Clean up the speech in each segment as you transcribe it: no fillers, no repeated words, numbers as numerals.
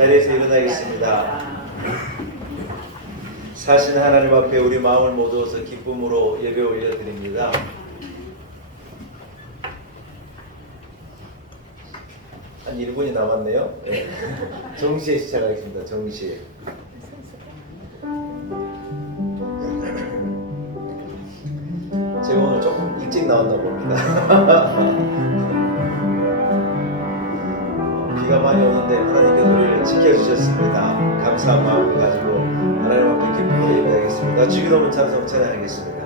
자리에서 일어나겠습니다. 사신 하나님 앞에 우리 마음을 모두어서 기쁨으로 예배 올려드립니다. 한 1분이 남았네요. 네. 정시에 시작하겠습니다. 정시에. 제가 오늘 조금 일찍 나왔나 봅니다. 비가 많이 오는데 하나님께서 우리를 지켜주셨습니다. 감사한 마음을 가지고 하나님 앞에 기쁘게 예배하겠습니다. 주기도문 찬송 찬양하겠습니다.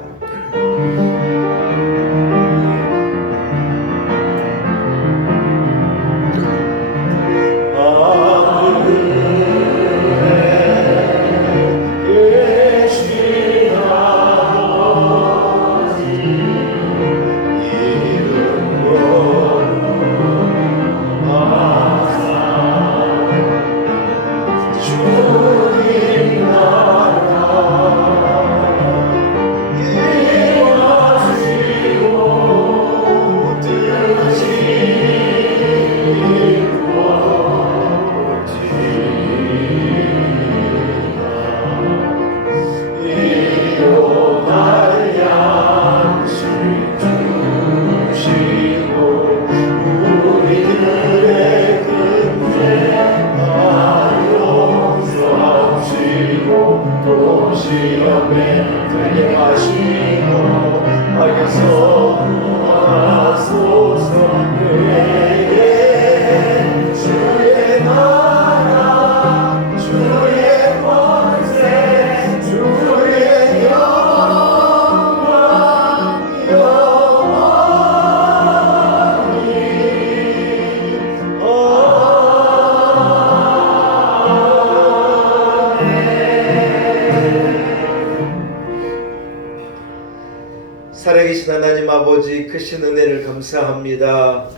살아계신 하나님 아버지 크신 은혜를 감사합니다.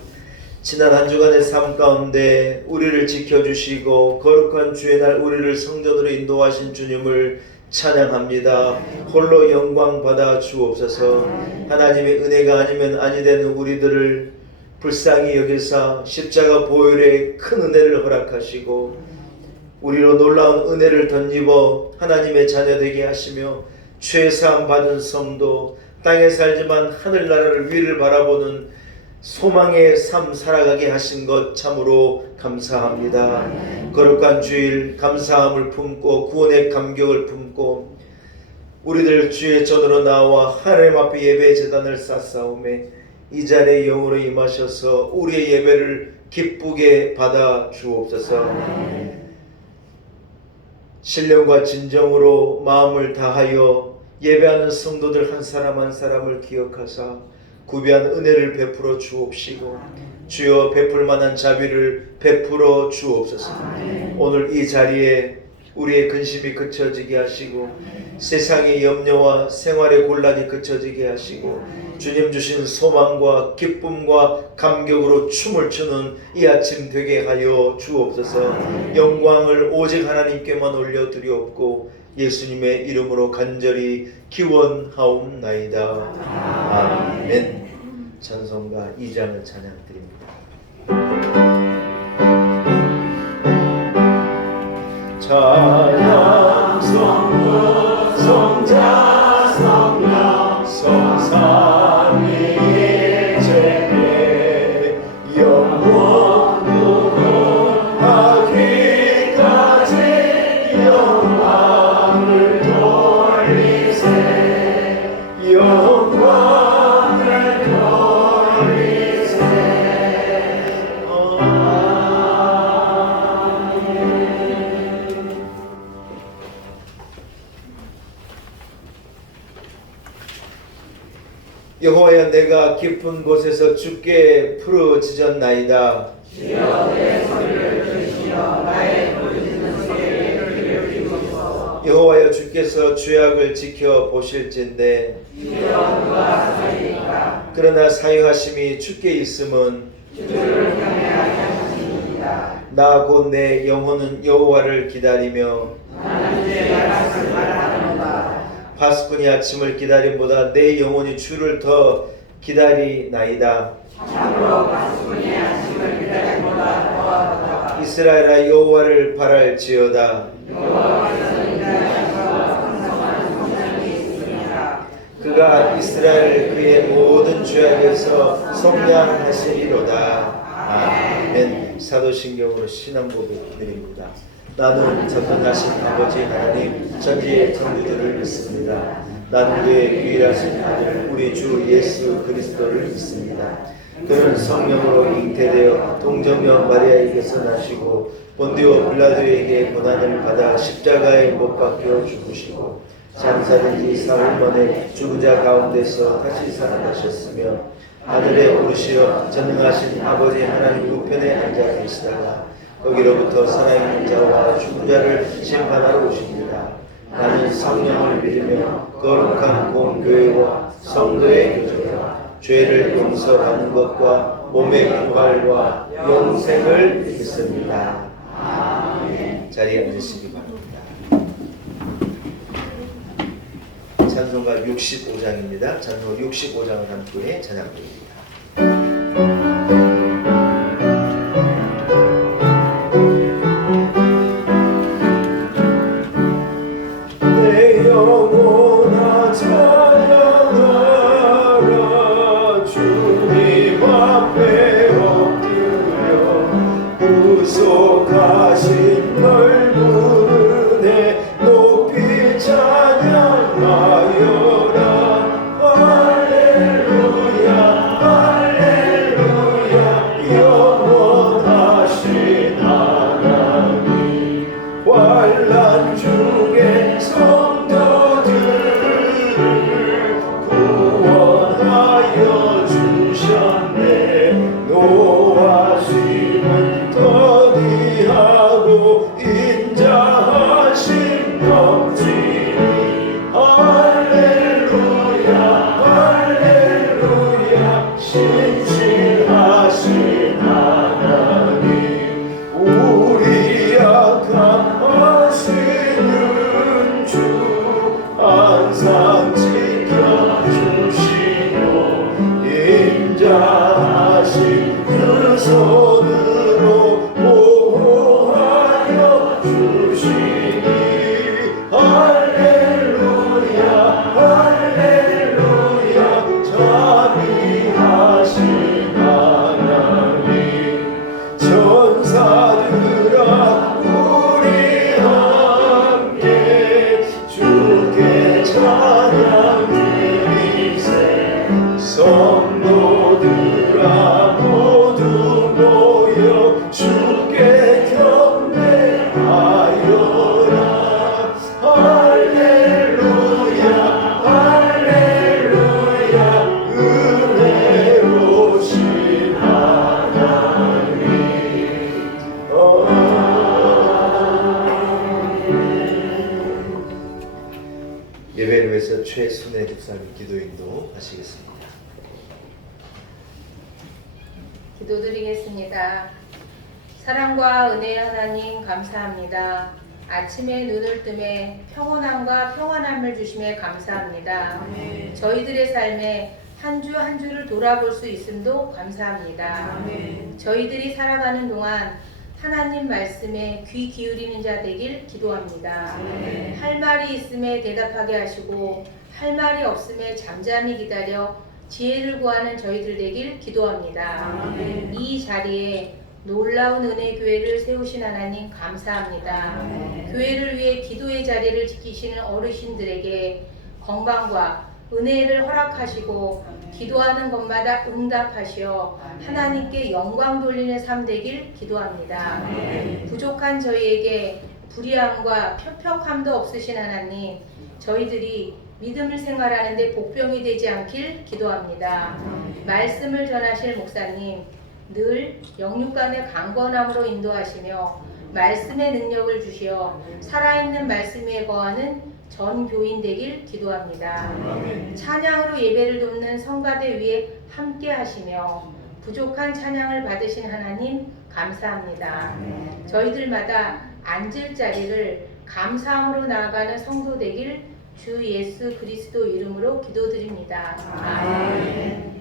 지난 한 주간의 삶 가운데 우리를 지켜주시고 거룩한 주의 날 우리를 성전으로 인도하신 주님을 찬양합니다. 홀로 영광 받아 주옵소서. 하나님의 은혜가 아니면 아니 되는 우리들을 불쌍히 여기사 십자가 보혈의 큰 은혜를 허락하시고 우리로 놀라운 은혜를 덧입어 하나님의 자녀 되게 하시며 죄사함 받은 성도, 땅에 살지만 하늘나라를 위를 바라보는 소망의 삶 살아가게 하신 것 참으로 감사합니다. 거룩한 주일 감사함을 품고 구원의 감격을 품고 우리들 주의 전으로 나와 하나님 앞에 예배의 제단을 쌓사오매 이 자리에 영으로 임하셔서 우리의 예배를 기쁘게 받아 주옵소서. 신령과 진정으로 마음을 다하여 예배하는 성도들 한 사람 한 사람을 기억하사 구비한 은혜를 베풀어 주옵시고 주여 베풀 만한 자비를 베풀어 주옵소서. 오늘 이 자리에 우리의 근심이 그쳐지게 하시고 세상의 염려와 생활의 곤란이 그쳐지게 하시고 주님 주신 소망과 기쁨과 감격으로 춤을 추는 이 아침 되게 하여 주옵소서. 영광을 오직 하나님께만 올려드리옵고 예수님의 이름으로 간절히 기원하옵나이다. 아멘. 찬송가 2장을 찬양드립니다. 찬양 성부 성자 성령 성삼위 제배 영원 무궁하기까지 영광을 돌리세 영광을 돌리세. 여호와여 내가 깊은 곳에서 주께 부르짖었나이다. 주여 내 소리를 들으시어 나의 부르짖는 소리를 들으시옵소서. 여호와여 주께서 죄악을 지켜 보실진대 주여 누가 사리이까. 그러나 사유하심이 주께 있음은 주를 경외하게 하시니이다. 나 곧 내 영혼은 여호와를 기다리며 나는 주의 말씀을 말하노라. 파수꾼이 아침을 기다림보다 내 영혼이 주를 더 기다리나이다. 참으로 파수꾼이 아침을 기다림보다 더하도다. 이스라엘아 여호와를 바랄지어다. 그가 이스라엘 그의 모든 죄악에서 속량하시리로다. 아멘. 사도신경으로 신앙고백 드립니다. 나는 전능하신 아버지 하나님 천지의 천주들을 믿습니다. 나는 그의 유일하신 아들 우리 주 예수 그리스도를 믿습니다. 그는 성령으로 잉태되어 동정녀 마리아에게서 나시고 본디오 빌라도에게 고난을 받아 십자가에 못 박혀 죽으시고 장사된 지 사흘 만에 죽은 자 가운데서 다시 살아나셨으며 하늘에 오르시어 전능하신 아버지 하나님 우편에 앉아 계시다가 거기로부터 살아있는 자와 죽은 자를 심판하러 오십니다. 나는 성령을 믿으며 거룩한 공교회와 성도의 교제와 죄를 용서받는 것과 몸의 부활과 영생을 믿습니다. 아멘. 자리에 앉으시기 바랍니다. 찬송가 65장입니다. 찬송 65장을 함께 찬양드립니다. 내 영혼아 찬양하라 주님 앞에 엎드려 구속하신 널 부르네 높이 찬양하여라. 할렐루야 할렐루야 영원하신 하나님 환난 중에 성도들을 구원하여 주셨네. 노하심은 더디하고 인자하심 넘치니 할렐루야 할렐루야 신실하신 하나님 우리 약함 하시는 주 항상 지켜주시고 인자하신 그 손으로 보호하여 주시니 할렐루야 할렐루야 자비하신 하나님 천사들아 우리 함께 주께 찬양 드리세. 성도들아 모두 모여 주께 경배하여라. 할렐루야 할렐루야 은혜로우신 하나님. 예배를 위해서 최순애 집사님 기도인도 하시겠습니다. 기도드리겠습니다. 사랑과 은혜의 하나님 감사합니다. 아침에 눈을 뜨매 평온함과 평안함을 주심에 감사합니다. 아멘. 저희들의 삶에 한 주 한 주를 돌아볼 수 있음도 감사합니다. 아멘. 저희들이 살아가는 동안 하나님 말씀에 귀 기울이는 자 되길 기도합니다. 아멘. 할 말이 있음에 대답하게 하시고 할 말이 없음에 잠잠히 기다려 지혜를 구하는 저희들 되길 기도합니다. 아멘. 이 자리에 놀라운 은혜 교회를 세우신 하나님 감사합니다. 아멘. 교회를 위해 기도의 자리를 지키시는 어르신들에게 건강과 은혜를 허락하시고 기도하는 것마다 응답하시어 하나님께 영광 돌리는 삶 되길 기도합니다. 아멘. 부족한 저희에게 불의함과 편협함도 없으신 하나님, 저희들이 믿음을 생활하는데 복병이 되지 않길 기도합니다. 말씀을 전하실 목사님, 늘 영육간의 강건함으로 인도하시며 말씀의 능력을 주시어 살아있는 말씀 위에 거하는 전 교인 되길 기도합니다. 아멘. 찬양으로 예배를 돕는 성가대 위에 함께 하시며 부족한 찬양을 받으신 하나님 감사합니다. 저희들마다 앉을 자리를 감사함으로 나아가는 성도 되길 주 예수 그리스도 이름으로 기도드립니다. 아멘.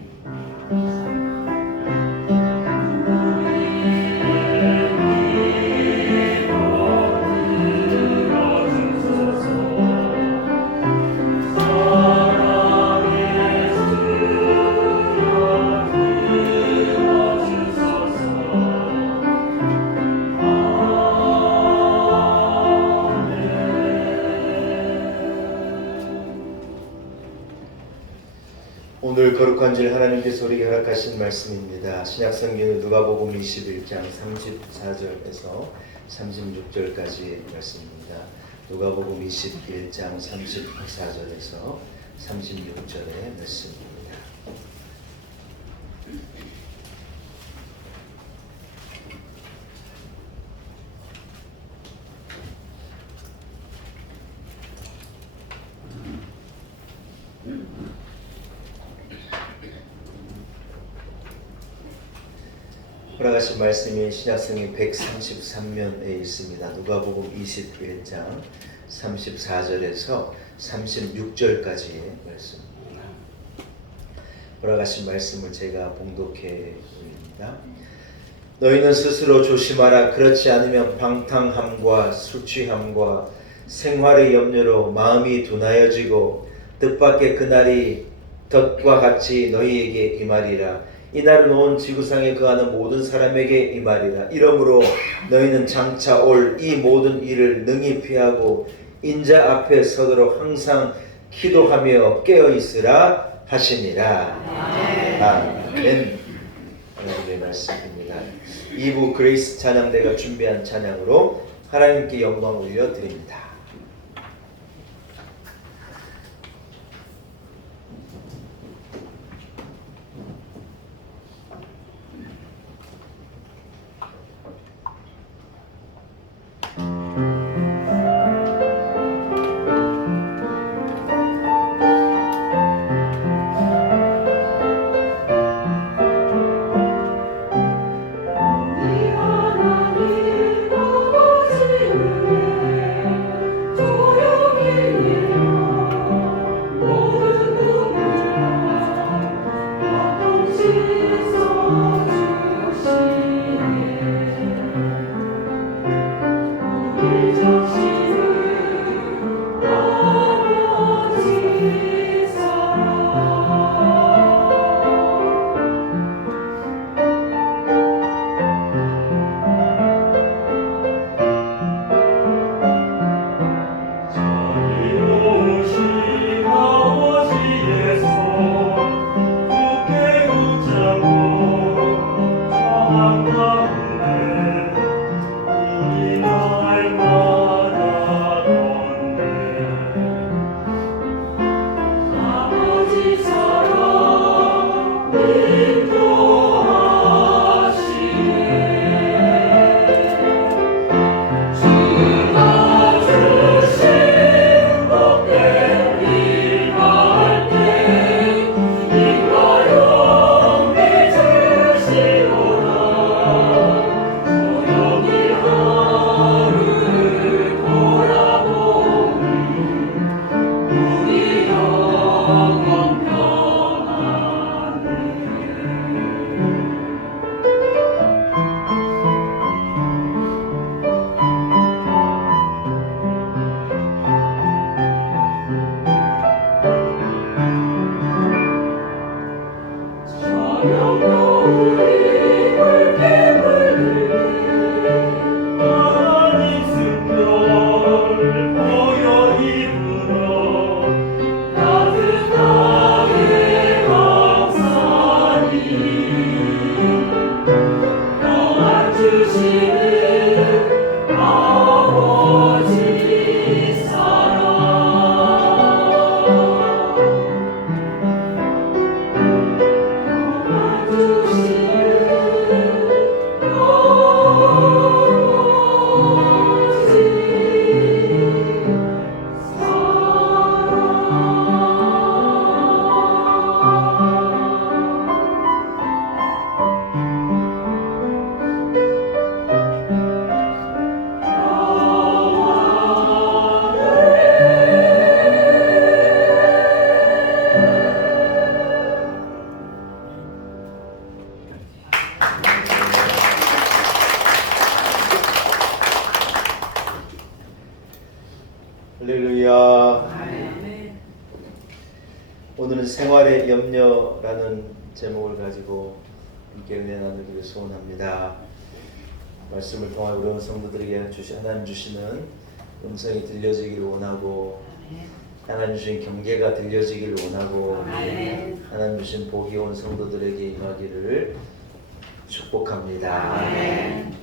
오늘 거룩한 줄 하나님께서 우리에게 허락하신 말씀입니다. 신약성경은 누가복음 21장 34절에서 36절까지 말씀입니다. 누가복음 21장 34절에서 36절의 말씀입니다. 허락하신 말씀이 신약성경 133면에 있습니다. 누가복음 21장 34절에서 36절까지의 말씀입니다. 허락하신 말씀을 제가 봉독해 드립니다. 너희는 스스로 조심하라. 그렇지 않으면 방탕함과 술취함과 생활의 염려로 마음이 둔하여지고 뜻밖의 그날이 덫과 같이 너희에게 임하리라. 이날은 온 지구상에 거하는 모든 사람에게 임하리라. 이러므로 너희는 장차 올 이 모든 일을 능히 피하고 인자 앞에 서도록 항상 기도하며 깨어 있으라 하시니라. 아멘. 하나님의 말씀입니다. 2부 그레이스 찬양대가 준비한 찬양으로 하나님께 영광 올려드립니다. 할렐루야. 오늘은 생활의 염려라는 제목을 가지고 함께 은혜 나누기를 소원합니다. 말씀을 통해 우리 성도들에게 하나님 주시는 음성이 들려지기를 원하고 하나님 주신 경계가 들려지기를 원하고 아멘. 하나님 주신 복이 온 성도들에게 임하기를 축복합니다. 아멘.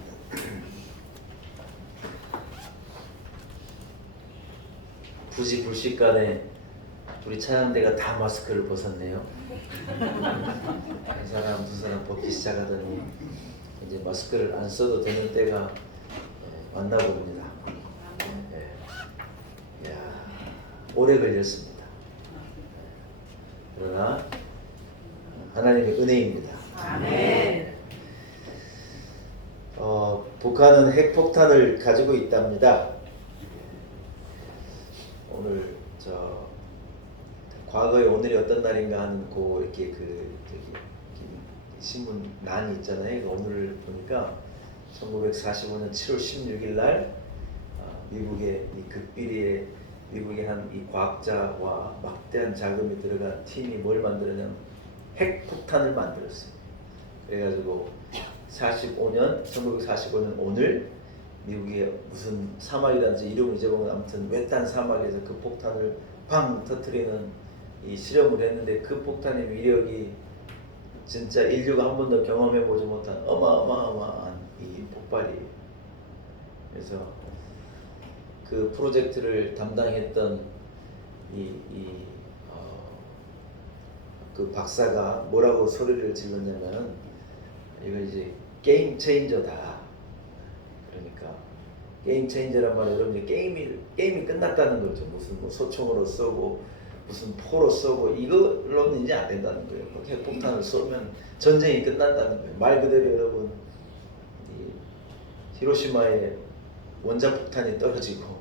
굳이 불식간에 우리 찬양대가 다 마스크를 벗었네요. 한 사람 두 사람 벗기 시작하더니 이제 마스크를 안 써도 되는 때가 왔나 봅니다. 이야, 오래 걸렸습니다. 그러나 하나님의 은혜입니다. 아멘. 북한은 핵폭탄을 가지고 있답니다. 오늘 과거에 오늘이 어떤 날인가 하는 이렇게 신문 난이 있잖아요. 오늘 보니까 1945년 7월 16일 날 미국의 이 극비리에 미국의 한 이 과학자와 막대한 자금이 들어간 팀이 뭘 만들었냐면 핵폭탄을 만들었어요. 그래가지고 1945년 오늘 미국의 무슨 사막이라든지 이름을 잊어보면 아무튼 외딴 사막에서 그 폭탄을 팡 터뜨리는 이 실험을 했는데 그 폭탄의 위력이 진짜 인류가 한 번도 경험해보지 못한 어마어마한 이 폭발이에요. 그래서 그 프로젝트를 담당했던 그 박사가 뭐라고 소리를 질렀냐면 이거 이제 게임 체인저다. 그러니까 게임 체인저란 말은 여러분이 게임이 끝났다는 거죠. 무슨 뭐 소총으로 쏘고 무슨 포로 쏘고 이걸로는 이제 안 된다는 거예요. 핵폭탄을 쏘면 전쟁이 끝난다는 거예요. 말 그대로 여러분 히로시마에 원자폭탄이 떨어지고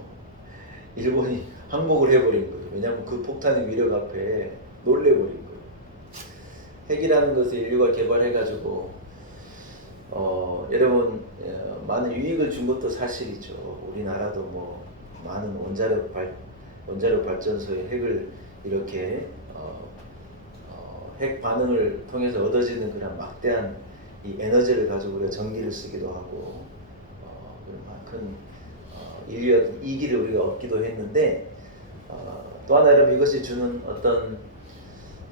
일본이 항복을 해버린 거예요. 왜냐하면 그 폭탄의 위력 앞에 놀래버린 거예요. 핵이라는 것을 인류가 개발해가지고 여러분 많은 유익을 준 것도 사실이죠. 우리나라도 뭐 많은 원자력 발전소에 핵을 이렇게 핵 반응을 통해서 얻어지는 그런 막대한 이 에너지를 가지고 우리가 전기를 쓰기도 하고 큰 인류의 이기를 우리가 얻기도 했는데 또 하나 여러분 이것이 주는 어떤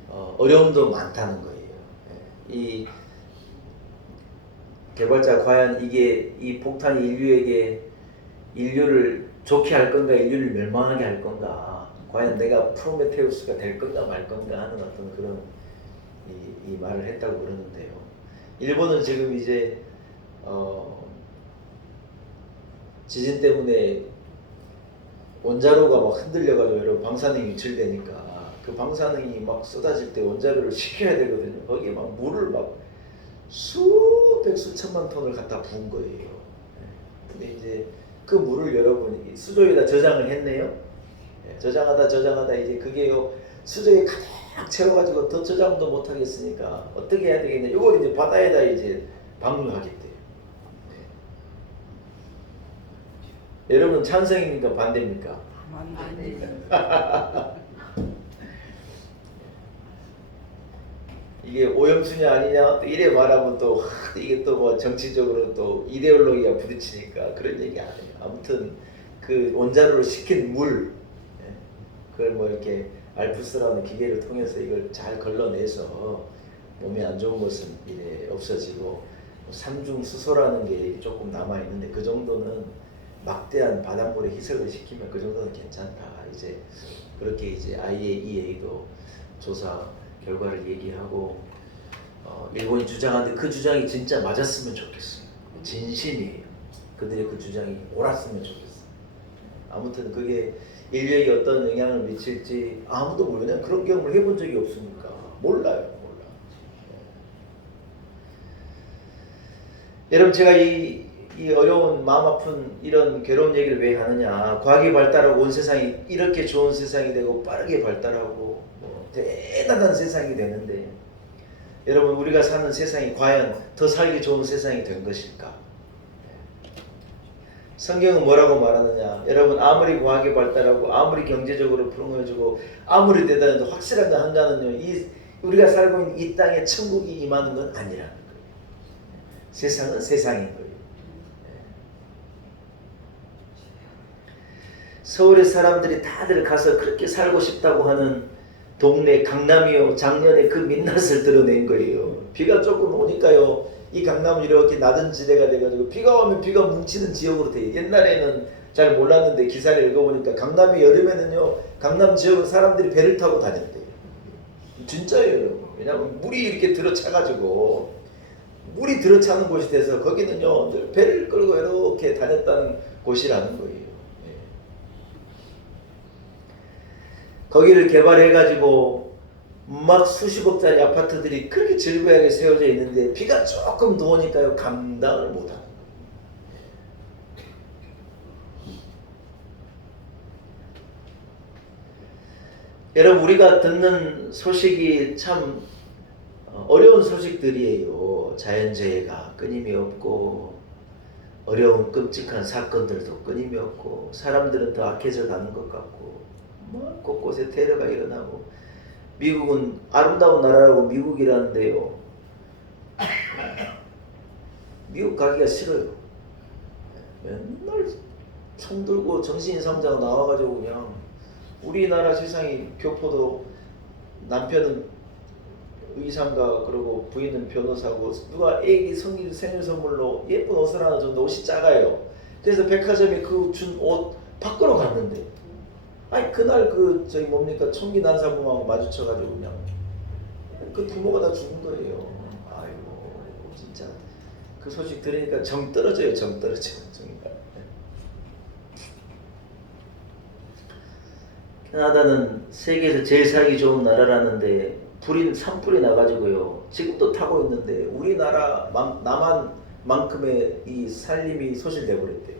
어려움도 많다는 거예요. 이 개발자 과연 이 폭탄이 인류를 좋게 할 건가 인류를 멸망하게 할 건가 과연 내가 프로메테우스가 될 건가 말 건가 하는 어떤 그런 이 말을 했다고 그러는데요. 일본은 지금 이제 지진 때문에 원자로가 막 흔들려가지고 여러분 방사능이 유출되니까 그 방사능이 막 쏟아질 때 원자로를 식혀야 되거든요. 거기에 막 물을 막 수백 수천만 톤을 갖다 부은 거예요. 근데 이제 그 물을 여러분 수조에다 저장을 했네요. 저장하다 이제 그게요 수조에 가득 채워가지고 더 저장도 못 하겠으니까 어떻게 해야 되겠냐? 이걸 이제 바다에다 이제 방류하겠대요. 여러분 찬성입니까 반대입니까? 이게 오염수냐 아니냐 이래 말하면 또 이게 또 뭐 정치적으로 또 이데올로기가 부딪히니까 그런 얘기 안 해요. 아무튼 그 원자로를 식힌 물 그걸 뭐 이렇게 알프스라는 기계를 통해서 이걸 잘 걸러내서 몸에 안 좋은 것은 이래 없어지고 삼중수소라는 게 조금 남아 있는데 그 정도는 막대한 바닷물에 희석을 시키면 그 정도는 괜찮다. 이제 그렇게 이제 IAEA도 조사 결과를 얘기하고 일본이 주장하는데 그 주장이 진짜 맞았으면 좋겠어요. 진심이에요. 그들의 그 주장이 옳았으면 좋겠어요. 아무튼 그게 인류에게 어떤 영향을 미칠지 아무도 모르냐. 그런 경험을 해본 적이 없으니까 몰라요. 여러분 제가 이 어려운 마음 아픈 이런 괴로운 얘기를 왜 하느냐. 과학이 발달하고 온 세상이 이렇게 좋은 세상이 되고 빠르게 발달하고 대단한 세상이 되는데 여러분 우리가 사는 세상이 과연 더 살기 좋은 세상이 된 것일까? 성경은 뭐라고 말하느냐. 여러분 아무리 과학이 발달하고 아무리 경제적으로 풍요해지고 아무리 대단해도 확실한 거 한가는요. 우리가 살고 있는 이 땅에 천국이 임하는 건 아니라는 거예요. 세상은 세상인 거예요. 서울의 사람들이 다들 가서 그렇게 살고 싶다고 하는 동네 강남이요. 작년에 그 민낯을 드러낸 거예요. 비가 조금 오니까요. 이 강남은 이렇게 낮은 지대가 돼가지고 비가 오면 비가 뭉치는 지역으로 돼요. 옛날에는 잘 몰랐는데 기사를 읽어보니까 강남이 여름에는요. 강남 지역은 사람들이 배를 타고 다녔대요. 진짜예요. 왜냐하면 물이 이렇게 들어차가지고 물이 들어차는 곳이 돼서 거기는요. 늘 배를 끌고 이렇게 다녔다는 곳이라는 거예요. 예. 거기를 개발해가지고 막 수십억짜리 아파트들이 그렇게 즐거하게 세워져 있는데 비가 조금 더 오니까요. 감당을 못하는 거예요. 여러분 우리가 듣는 소식이 참 어려운 소식들이에요. 자연재해가 끊임이 없고 어려운 끔찍한 사건들도 끊임이 없고 사람들은 더 악해져 가는 것 같고 뭐 곳곳에 테러가 일어나고 미국은 아름다운 나라라고 미국이라는데요. 미국 가기가 싫어요. 맨날 총 들고 정신이상자가 나와가지고 그냥 우리나라 세상이 교포도 남편은 의상가 그리고 부인은 변호사고 누가 애기 생일 선물로 예쁜 옷을 하나 줬는데 옷이 작아요. 그래서 백화점에 그 준 옷 바꾸러 갔는데 아니 그날 그 저기 뭡니까 총기 난사범하고 마주쳐가지고 그냥 그 부모가 다 죽은 거예요. 아이고 진짜 그 소식 들으니까 정 떨어져요. 정 떨어져요. 정말. 캐나다는 세계에서 제일 살기 좋은 나라라는데 불이 산불이 나가지고요. 지금도 타고 있는데 우리나라 남한만큼의 이 살림이 소실돼 버렸대요.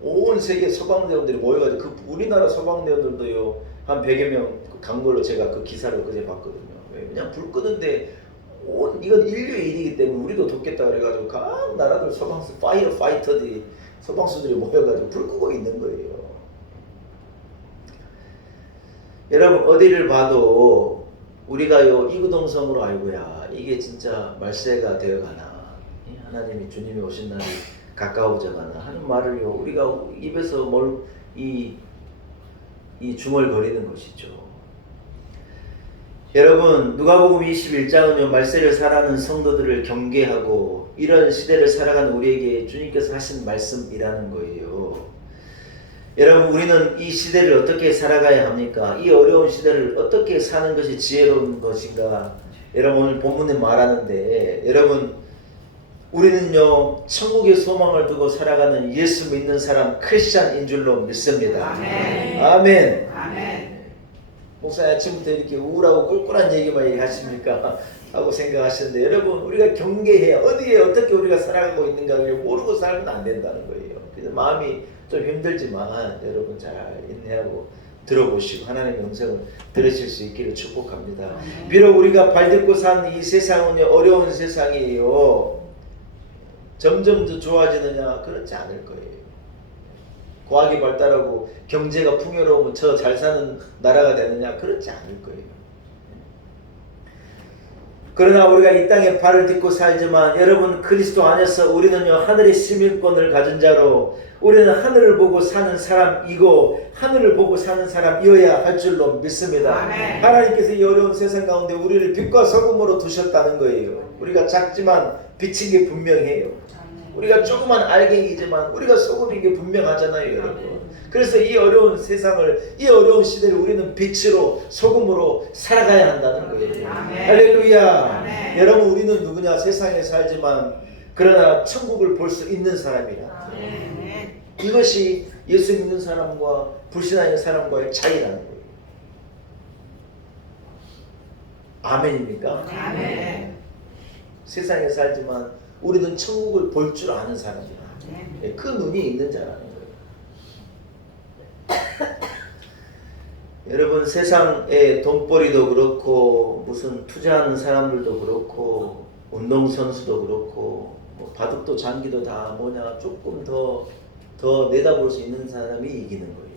온 세계 소방대원들이 모여가지고 그 우리나라 소방대원들도요 한 100여 명 간 걸로 제가 그 기사를 그제 봤거든요. 그냥 불 끄는데 이건 인류의 일이기 때문에 우리도 돕겠다 그래가지고 각 나라들 파이어 파이터들이 소방수들이 모여가지고 불 끄고 있는 거예요. 여러분 어디를 봐도 우리가요 이구동성으로 아이고야 이게 진짜 말세가 되어가나 하나님이 주님이 오신 날이 가까워져가나 하는 말을요 우리가 입에서 이 중얼거리는 것이죠. 여러분 누가복음 21장은요 말세를 살아가는 성도들을 경계하고 이런 시대를 살아가는 우리에게 주님께서 하신 말씀이라는 거예요. 여러분 우리는 이 시대를 어떻게 살아가야 합니까? 이 어려운 시대를 어떻게 사는 것이 지혜로운 것인가? 여러분 오늘 본문에 말하는데 여러분 우리는요 천국의 소망을 두고 살아가는 예수 믿는 사람 크리스찬인 줄로 믿습니다. 아멘. 아멘. 아멘. 목사님 아침부터 이렇게 우울하고 꿀꿀한 얘기만 얘기하십니까? 하고 생각하시는데 여러분 우리가 경계해야 어디에 어떻게 우리가 살아가고 있는가를 모르고 살면 안 된다는 거예요. 그래서 마음이 좀 힘들지만 여러분 잘 인내하고 들어보시고 하나님의 음성을 들으실 수 있기를 축복합니다. 비록 우리가 발딛고 사는 이 세상은 어려운 세상이에요. 점점 더 좋아지느냐? 그렇지 않을 거예요. 과학이 발달하고 경제가 풍요로우면 저 잘 사는 나라가 되느냐? 그렇지 않을 거예요. 그러나 우리가 이 땅에 발을 딛고 살지만 여러분 그리스도 안에서 우리는요 하늘의 시민권을 가진 자로 우리는 하늘을 보고 사는 사람이고 하늘을 보고 사는 사람이어야 할 줄로 믿습니다. 아멘. 하나님께서 이 어려운 세상 가운데 우리를 빛과 소금으로 두셨다는 거예요. 우리가 작지만 빛인 게 분명해요. 우리가 조그만 알갱이지만 우리가 소금인 게 분명하잖아요, 여러분. 그래서 이 어려운 세상을, 이 어려운 시대를 우리는 빛으로 소금으로 살아가야 한다는 거예요. 아멘. 할렐루야. 아멘. 여러분 우리는 누구냐? 세상에 살지만 그러나 천국을 볼 수 있는 사람이라. 아멘. 이것이 예수 믿는 사람과 불신하는 사람과의 차이라는 거예요. 아멘입니까? 아멘. 세상에 살지만 우리는 천국을 볼 줄 아는 사람이야. 그 눈이 있는 자라는 거예요. 여러분 세상의 돈벌이도 그렇고 무슨 투자하는 사람들도 그렇고 운동선수도 그렇고 뭐 바둑도 장기도 다 뭐냐 조금 더 내다볼 수 있는 사람이 이기는 거예요.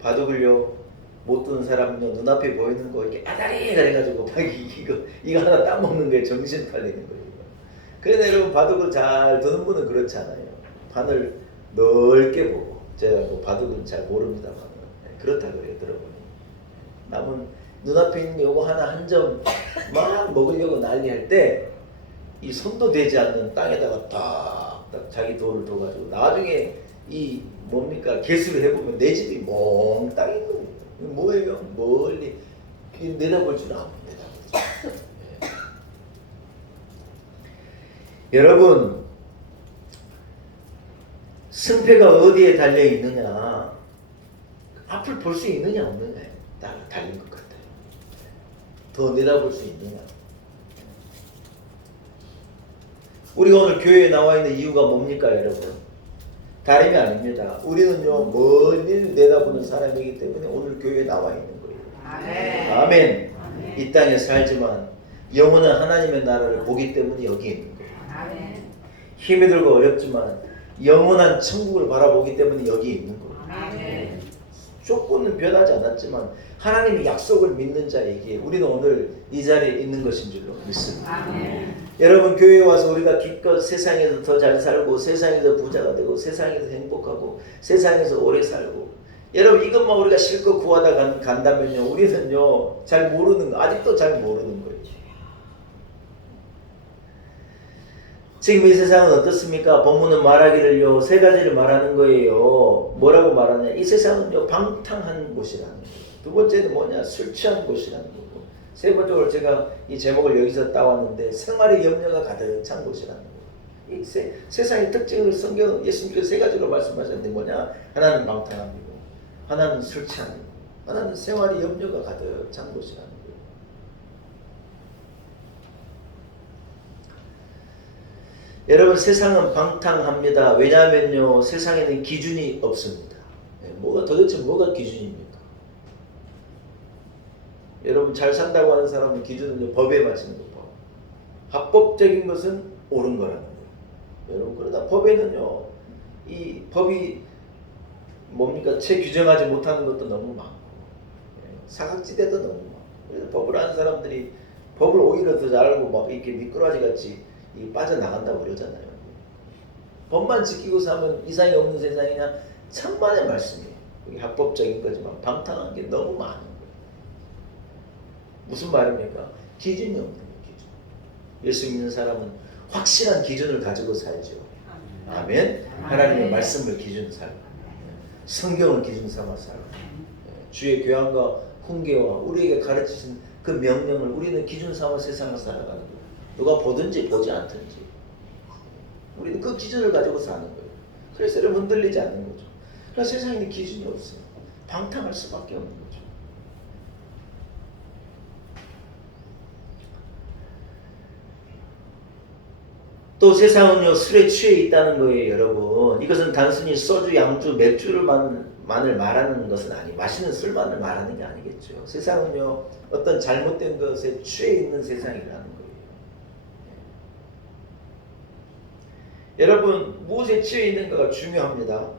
바둑을요 못 두는 사람은요 눈앞에 보이는 거 이렇게 아다리 그래가지고 막 이거 하나 따먹는 거에 정신 팔리는 거예요. 그런데 여러분 바둑을 잘 두는 분은 그렇잖아요. 판을 넓게 보고 제가 뭐 바둑은 잘 모릅니다만 그렇다 그래요. 들어보니 남은 눈앞에 있는 요거 하나 한 점 막 먹으려고 난리할 때 이 손도 대지 않는 땅에다가 딱 자기 돌을 둬가지고 나중에 이 뭡니까 개수를 해보면 내 집이 몽땅인 거예요. 뭐예요? 멀리 내다볼 줄 아는 내다볼 줄. 여러분 승패가 어디에 달려 있느냐, 앞을 볼 수 있느냐 없느냐에 따라 달린 것 같아요. 더 내다볼 수 있느냐. 우리가 오늘 교회에 나와 있는 이유가 뭡니까 여러분? 다름이 아닙니다. 우리는요 멀리 내다보는 사람이기 때문에 오늘 교회에 나와 있는 거예요. 아멘. 아멘. 아멘. 이 땅에 살지만 영원한 하나님의 나라를 보기 때문에 여기 있는 거예요. 아멘. 힘이 들고 어렵지만 영원한 천국을 바라보기 때문에 여기 있는 거예요. 아멘. 조건은 변하지 않았지만 하나님의 약속을 믿는 자에게 우리는 오늘 이 자리에 있는 것인 줄로 믿습니다. 아멘. 여러분 교회에 와서 우리가 기껏 세상에서 더 잘 살고 세상에서 부자가 되고 세상에서 행복하고 세상에서 오래 살고 여러분 이것만 우리가 실컷 구하다 간다면요 우리는요 잘 모르는 아직도 잘 모르는 거예요. 지금 이 세상은 어떻습니까? 본문은 말하기를요 세 가지를 말하는 거예요. 뭐라고 말하냐? 이 세상은요 방탕한 곳이라는 거예요. 두 번째는 뭐냐? 술 취한 곳이라는 거고 세 번째로 제가 이 제목을 여기서 따왔는데 생활의 염려가 가득 찬 곳이라는 거예요. 이 세상의 특징을 성경은 예수님께서 세 가지로 말씀하셨는데 뭐냐? 하나는 방탕함이고 하나는 술 취함이고 하나는 생활의 염려가 가득 찬 곳이라는 거예요. 여러분 세상은 방탕합니다. 왜냐하면요 세상에는 기준이 없습니다. 도대체 뭐가 기준입니까? 여러분 잘 산다고 하는 사람은 기준은 법에 맞추는 거 법. 합법적인 것은 옳은 거라는 거예요. 여러분 그러다 법에는요 이 법이 뭡니까 채 규정하지 못하는 것도 너무 많고 사각지대도 너무 많고 그래서 법을 아는 사람들이 법을 오히려 더 잘 알고 막 이렇게 미꾸라지 같이 빠져나간다고 그러잖아요. 법만 지키고 사면 이상이 없는 세상이냐? 천만의 말씀이에요. 그게 합법적인 거지만 방탕한 게 너무 많은 거예요. 무슨 말입니까? 기준이 없는 거예요. 기준. 예수 믿는 사람은 확실한 기준을 가지고 살죠. 아멘. 하나님의 말씀을 기준 살고 성경을 기준 삼아 살고 주의 교양과 훈계와 우리에게 가르치신 그 명령을 우리는 기준 삼아 세상을 살아가는 거예요. 누가 보든지 보지 않든지 우리는 그 기준을 가지고 사는 거예요. 그래서 여러분 흔들리지 않는 거죠. 그러니까 세상에는 기준이 없어요. 방탕할 수밖에 없는 거죠. 또 세상은요 술에 취해 있다는 거예요. 여러분 이것은 단순히 소주, 양주, 맥주만을 말하는 것은 아니 마시는 술만을 말하는 게 아니겠죠. 세상은요 어떤 잘못된 것에 취해 있는 세상이라는 거예요. 여러분 무엇에 취해 있는가가 중요합니다.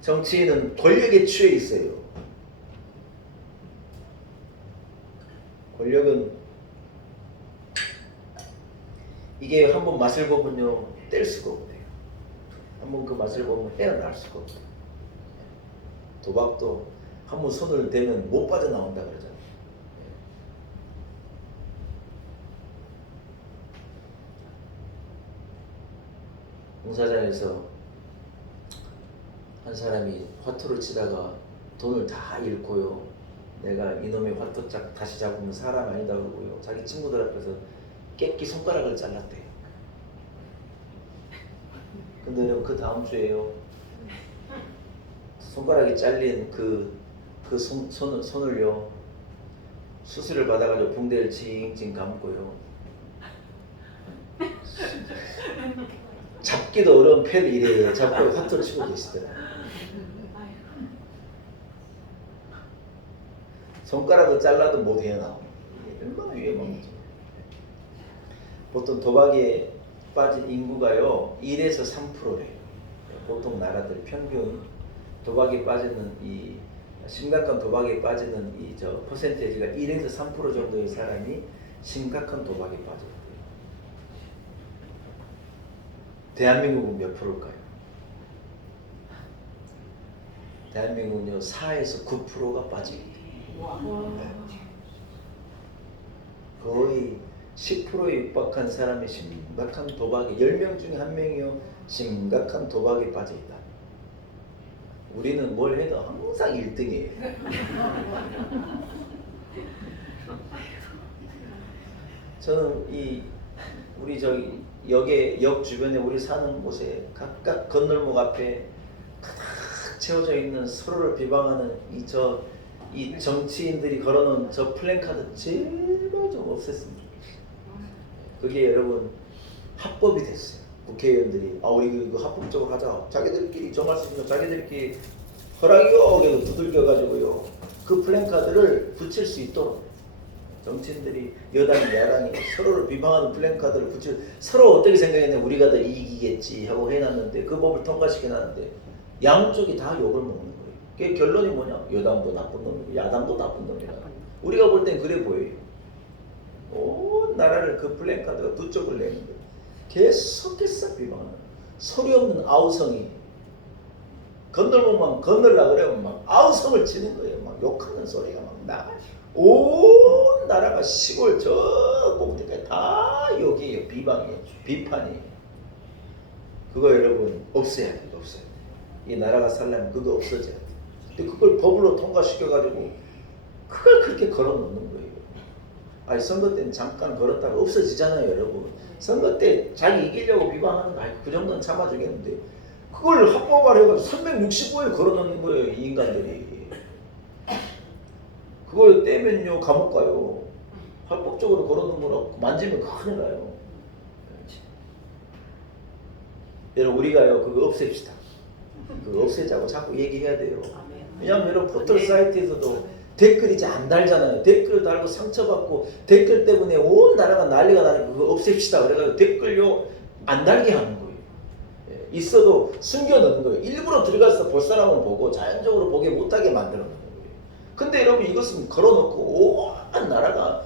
정치인은 권력에 취해 있어요. 권력은 이게 한번 맛을 보면요 뗄 수가 없대요. 한번 그 맛을 보면 헤어날 수가 없어요. 도박도 한번 손을 대면 못 빠져나온다 그러잖아요. 공사장에서 한 사람이 화투를 치다가 돈을 다 잃고요. 내가 이놈의 화투 다시 잡으면 사람 아니다 그러고요. 자기 친구들 앞에서 깨끼 손가락을 잘랐대요. 근데 여러분 그 다음 주에요. 손가락이 잘린 손을요. 수술을 받아가지고 붕대를 칭칭 감고요. 잡기도 어려운 패를 이래요. 잡고 화투를 치고 계시더라고요. 손가락을 잘라도 못 헤어나오고 얼마나 위험한 거죠. 보통 도박에 빠진 인구가요 1에서 3%래요. 보통 나라들 평균 도박에 빠지는 심각한 도박에 빠지는 퍼센테이지가 1에서 3% 정도의 사람이 심각한 도박에 빠졌대요. 대한민국은 몇 프로일까요? 대한민국은요 4에서 9%가 빠집니다. 거의 10%에 육박한 사람이 심각한 도박에 10명 중에 1명이요 심각한 도박에 빠져있다. 우리는 뭘 해도 항상 1등이에요. 저는 우리 저기 역 주변에 우리 사는 곳에 각각 건널목 앞에 가득 채워져 있는 서로를 비방하는 이 정치인들이 걸어놓은 저 플랜카드 제발 좀 없앴으면 좋겠어요. 그게 여러분 합법이 됐어요. 국회의원들이 우리 이거 합법적으로 하자. 자기들끼리 정할 수 있는 자기들끼리 허락이요 그래도 두들겨가지고요 그 플랜카드를 붙일 수 있도록 정치인들이 여당이 야당이 서로를 비방하는 플랜카드를 서로 어떻게 생각했냐 우리가 더 이기겠지 하고 해놨는데 그 법을 통과시켜놨는데 양쪽이 다 욕을 먹는 거예요. 그 결론이 뭐냐? 여당도 나쁜 놈이고 야당도 나쁜 놈이다. 우리가 볼 땐 그래 보여요. 온 나라를 그 플랜카드가 두 쪽을 내는 거예요. 계속해서 비방하는 소리 없는 아우성이 건널목만 건널라 그러면 막 아우성을 치는 거예요. 막 욕하는 소리가 막 나가요. 온 나라가 시골 저 꼭대기까지 다 욕이에요. 비방이에요. 비판이에요. 그거 여러분 없애야 돼요. 없애야 돼요. 이 나라가 살려면 그거 없어져야 돼요. 근데 그걸 법으로 통과시켜가지고 그걸 그렇게 걸어놓는 거예요. 아니 선거 때는 잠깐 걸었다가 없어지잖아요. 여러분. 선거 때 자기 이기려고 비방하는 거 그 정도는 참아주겠는데 그걸 합법화해가지고 365일 걸어놓는 거예요. 이 인간들이. 그걸 떼면요 감옥 가요. 합법적으로 걸어놓은 거라고 만지면 큰일 나요. 여러분 우리가요 그거 없앱시다. 그거 없애자고 자꾸 얘기해야 돼요. 왜냐하면 여러분 포털 사이트에서도 댓글 이제 안 달잖아요. 댓글 달고 상처받고 댓글 때문에 온 나라가 난리가 나니까 그거 없앱시다. 그래가지고 댓글요 안 달게 하는 거예요. 있어도 숨겨놓는 거예요. 일부러 들어가서 볼 사람은 보고 자연적으로 보게 못하게 만들어 놓는 거예요. 근데 여러분 이것은 걸어놓고 온 나라가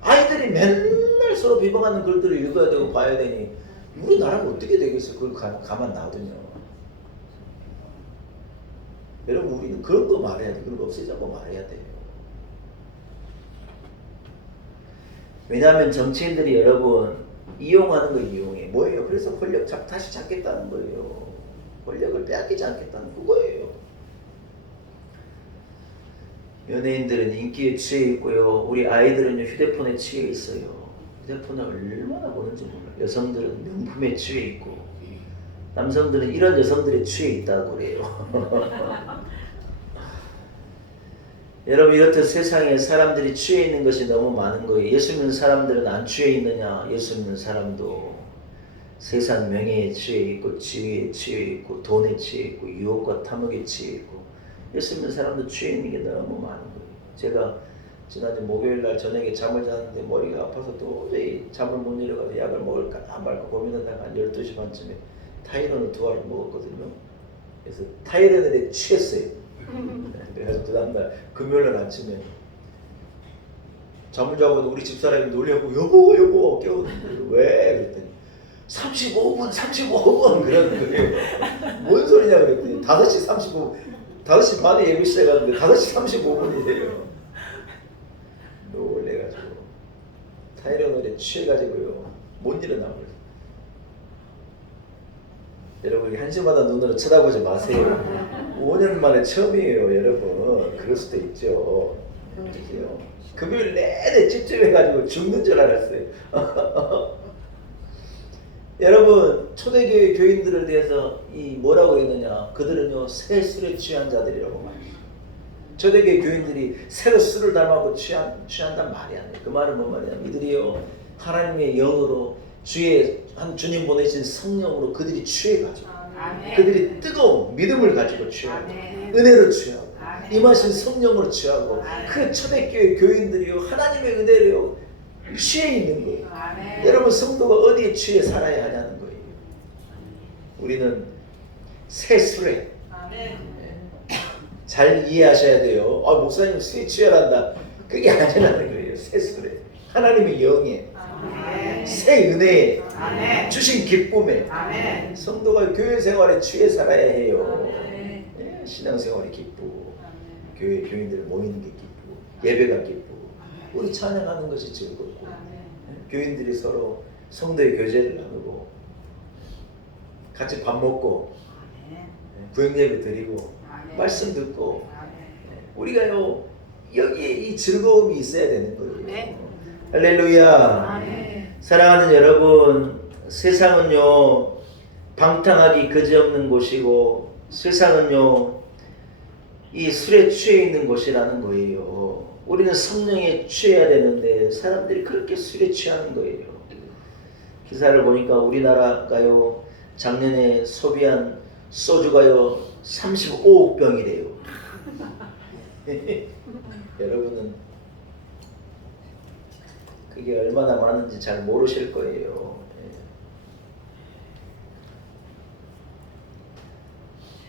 아이들이 맨날 서로 비방하는 글들을 읽어야 되고 봐야 되니 우리나라가 어떻게 되겠어요? 그걸 가만 놔두면. 여러분 우리는 그런 거 말해야 돼. 그런 거 없애자고 말해야 돼요. 왜냐하면 정치인들이 여러분 이용하는 거 이용해. 뭐예요? 그래서 권력 다시 잡겠다는 거예요. 권력을 빼앗기지 않겠다는 그거예요. 연예인들은 인기에 취해 있고요. 우리 아이들은요 휴대폰에 취해 있어요. 휴대폰을 얼마나 보는지 몰라요. 여성들은 명품에 취해 있고 남성들은 이런 여성들에 취해 있다고 그래요. 여러분 이렇듯 세상에 사람들이 취해 있는 것이 너무 많은 거예요. 예수 믿는 사람들은 안 취해 있느냐? 예수 믿는 사람도 세상 명예에 취해 있고 지위에 취해 있고 돈에 취해 있고 유혹과 탐욕에 취해 있고 예수 믿는 사람도 취해 있는 게 너무 많은 거예요. 제가 지난주 목요일날 저녁에 잠을 잤는데 머리가 아파서 도저히 잠을 못 이뤄가지고 약을 먹을까 안 말까 고민하다가 한 12시 반쯤에 타이레놀 2알을 먹었거든요. 그래서 타이레놀에 취했어요. 그래서 그 다음날 금요일날 아침에 잠을 자고 우리 집사람이 놀려고 여보 깨우는 거예요. 왜? 그랬더니 35분 그러는 거예요. 뭔 소리냐 그랬더니 5시 35분 5시 반에 예배 시작하는데 5시 35분이래요. 놀래가지고 타이레놀에 취해가지고요 못 일어나 버렸어요. 여러분 한시마다 눈으로 쳐다보지 마세요. 5년 만에 처음이에요 여러분. 그럴 수도 있죠. 그죠? 금요일 내내 찝찝해가지고 죽는 줄 알았어요. 여러분 초대교회 교인들을 대해서 이 뭐라고 했느냐? 그들은요 새 술에 취한 자들이라고 말해요. 초대교회 교인들이 새로 술을 닮아고 취한단 말이 아니에요. 그 말은 뭔 말이냐? 이들이요 하나님의 영으로 주님 보내신 성령으로 그들이 취해가지고 그들이 뜨거운 믿음을 가지고 취하고 은혜로 취하고 임하신 성령으로 취하고 그 초대교회 교인들이요 하나님의 은혜로 취해 있는 거예요. 여러분 성도가 어디에 취해 살아야 하냐는 거예요. 우리는 새 술에 잘 이해하셔야 돼요. 목사님 술에 취하란다. 그게 아니라는 거예요. 새 술에 하나님의 영에 아멘. 새 은혜에 아멘. 주신 기쁨에 아멘. 성도가 교회 생활에 취해 살아야 해요. 아멘. 예, 신앙생활이 기쁘고 교회 교인들 모이는 게 기쁘고 예배가 기쁘고 우리 찬양하는 것이 즐겁고 예, 교인들이 서로 성도의 교제를 나누고 같이 밥 먹고 예, 구역예배 드리고 말씀 듣고 예, 우리가요 여기에 이 즐거움이 있어야 되는 거예요. 네. 할렐루야. 아멘. 사랑하는 여러분, 세상은요 방탕하기 그지없는 곳이고 세상은요 이 술에 취해 있는 곳이라는 거예요. 우리는 성령에 취해야 되는데 사람들이 그렇게 술에 취하는 거예요. 기사를 보니까 우리나라가요 작년에 소비한 소주가요 35억 병이래요. 여러분은 그게 얼마나 많은지 잘 모르실 거예요.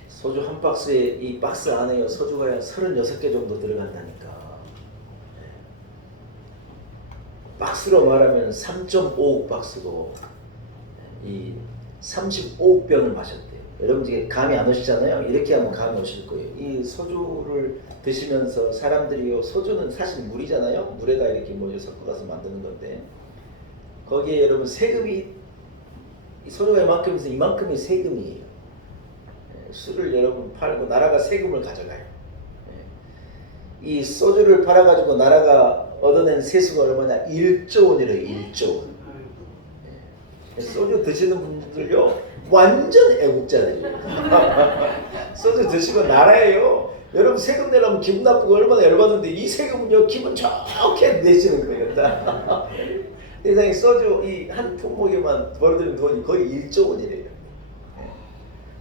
소주 한 박스에 이 박스 안에요 소주가 한 36개 정도 들어간다니까. 박스로 말하면 3.5억 박스고 이 35억 병을 마셨대요. 여러분 이게 감이 안 오시잖아요. 이렇게 하면 감이 오실 거예요. 이 소주를 드시면서 사람들이요 소주는 사실 물이잖아요. 물에다 이렇게 뭐 섞어가서 만드는 건데 거기에 여러분 세금이 이 소주가 이만큼에서 이만큼이 세금이에요. 술을 여러분 팔고 나라가 세금을 가져가요. 이 소주를 팔아가지고 나라가 얻어낸 세수가 얼마냐? 1조 원이래요. 1조 원. 소주 드시는 분들요 완전 애국자들이에요. 소주 드시고 나라에요 여러분 세금 내려면 기분 나쁘고 얼마나 열받는데 이 세금은요 기분 좋게 내시는 거예요. 세상에 소주 이 한 품목에만 벌어들인 돈이 거의 1조 원이래요.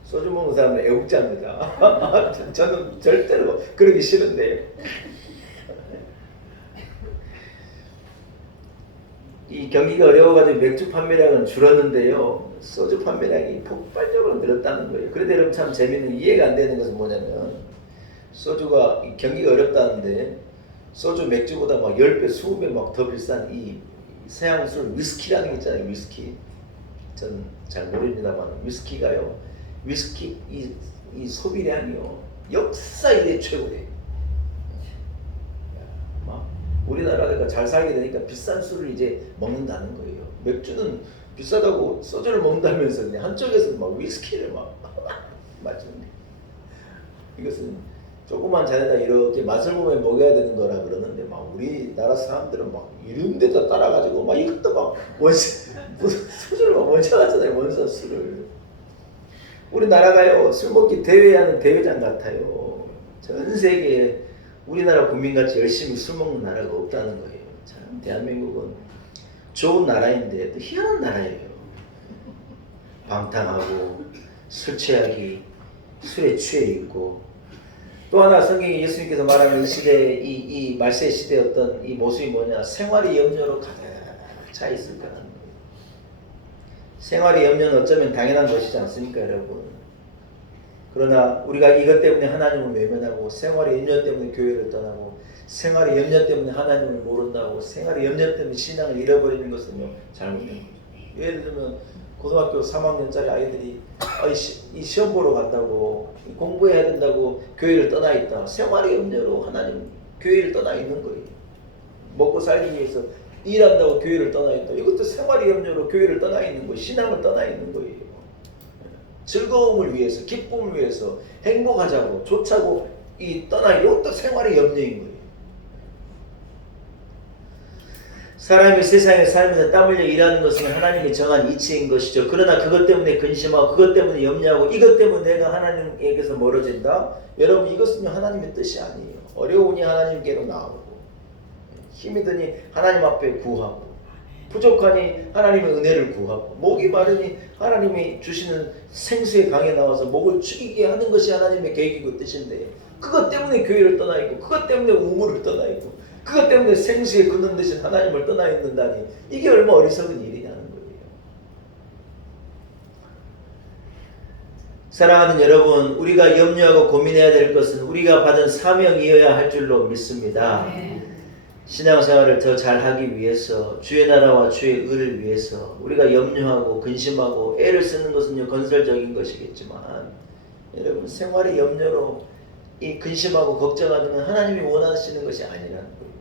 소주 먹는 사람은 애국자입니다. 저는 절대로 그러기 싫은데요. 이 경기가 어려워가지고 맥주 판매량은 줄었는데요. 소주 판매량이 폭발적으로 늘었다는 거예요. 그런데 여러분 참 재밌는 이해가 안 되는 것은 뭐냐면 소주가 경기가 어렵다는데 소주 맥주보다 막 10배, 20배 막 더 비싼 이 서양 술 위스키라는 게 있잖아요. 위스키. 전 잘 모릅니다만 위스키가요. 위스키 이 소비량이요. 역사 이래 최고래요. 막 우리나라가 잘 살게 되니까 비싼 술을 이제 먹는다는 거예요. 맥주는 비싸다고 소주를 먹는다면서 그냥 한쪽에서 막 위스키를 막 마시는데 이것은 조그만 잔에다 이렇게 맛을 보며 먹여야 되는 거라 그러는데 막 우리나라 사람들은 막 이런 데다 따라가지고 막 이것도 막 무슨 소주를 막 원샷하잖아요. 원샷 술을. 우리나라가요 술 먹기 대회하는 대회장 같아요. 전 세계에 우리나라 국민같이 열심히 술 먹는 나라가 없다는 거예요. 참 대한민국은 좋은 나라인데 또 희한한 나라예요. 방탕하고 술 취하기 술에 취해 있고 또 하나 성경에 예수님께서 말하는 이 시대 이 말세 시대의 어떤 이 모습이 뭐냐 생활의 염려로 가득 차 있을 거라는 거예요. 생활의 염려는 어쩌면 당연한 것이지 않습니까 여러분. 그러나 우리가 이것 때문에 하나님을 외면하고 생활의 염려 때문에 교회를 떠나고 생활의 염려 때문에 하나님을 모른다고 생활의 염려 때문에 신앙을 잃어버리는 것은요 잘못된 거죠. 예를 들면 고등학교 3학년짜리 아이들이 이 시험 보러 간다고 공부해야 된다고 교회를 떠나 있다. 생활의 염려로 하나님 교회를 떠나 있는 거예요. 먹고 살기 위해서 일한다고 교회를 떠나 있다. 이것도 생활의 염려로 교회를 떠나 있는 거예요. 신앙을 떠나 있는 거예요. 즐거움을 위해서, 기쁨을 위해서, 행복하자고, 좋자고 이 떠나 이것도 생활의 염려인 거예요. 사람이 세상에 살면서 땀 흘려 일하는 것은 하나님이 정한 이치인 것이죠. 그러나 그것 때문에 근심하고 그것 때문에 염려하고 이것 때문에 내가 하나님에게서 멀어진다? 여러분 이것은 하나님의 뜻이 아니에요. 어려우니 하나님께로 나오고 힘이 드니 하나님 앞에 구하고 부족하니 하나님의 은혜를 구하고 목이 마르니 하나님이 주시는 생수의 강에 나와서 목을 죽이게 하는 것이 하나님의 계획이고 뜻인데 그것 때문에 교회를 떠나 있고 그것 때문에 우물을 떠나 있고 그것 때문에 생수에 그는 대신 하나님을 떠나 있는다니 이게 얼마나 어리석은 일이냐는 거예요. 사랑하는 여러분, 우리가 염려하고 고민해야 될 것은 우리가 받은 사명이어야 할 줄로 믿습니다. 신앙생활을 더 잘하기 위해서 주의 나라와 주의 의를 위해서 우리가 염려하고 근심하고 애를 쓰는 것은 건설적인 것이겠지만 여러분 생활의 염려로 이 근심하고 걱정하는 건 하나님이 원하시는 것이 아니라는 거예요.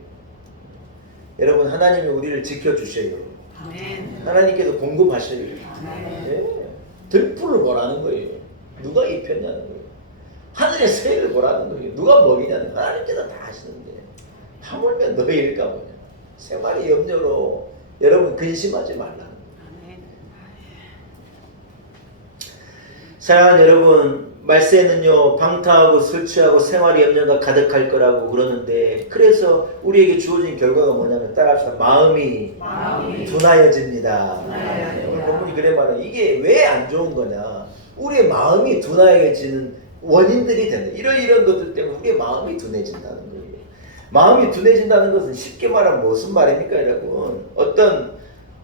여러분 하나님이 우리를 지켜주셔요. 아멘. 하나님께서 공급하셔요. 아멘. 네. 들풀을 보라는 거예요. 누가 입혔냐는 거예요. 하늘의 새를 보라는 거예요. 누가 먹이냐는 거예요. 하나님께서 다 하시는데 하물며 너희일까 뭐냐. 생활의 염려로 여러분 근심하지 말라는 거예요. 아멘. 사랑하는 여러분, 말세는요 방탕하고 술 취하고 생활의 염려가 가득할 거라고 그러는데 그래서 우리에게 주어진 결과가 뭐냐면 따라합시다. 마음이 둔하여집니다. 둔하여집니다. 오늘 본문이 그래 말해요. 이게 왜 안 좋은 거냐. 우리의 마음이 둔하여지는 원인들이 된다. 이런 것들 때문에 우리의 마음이 둔해진다는 거예요. 마음이 둔해진다는 것은 쉽게 말하면 무슨 말입니까 여러분.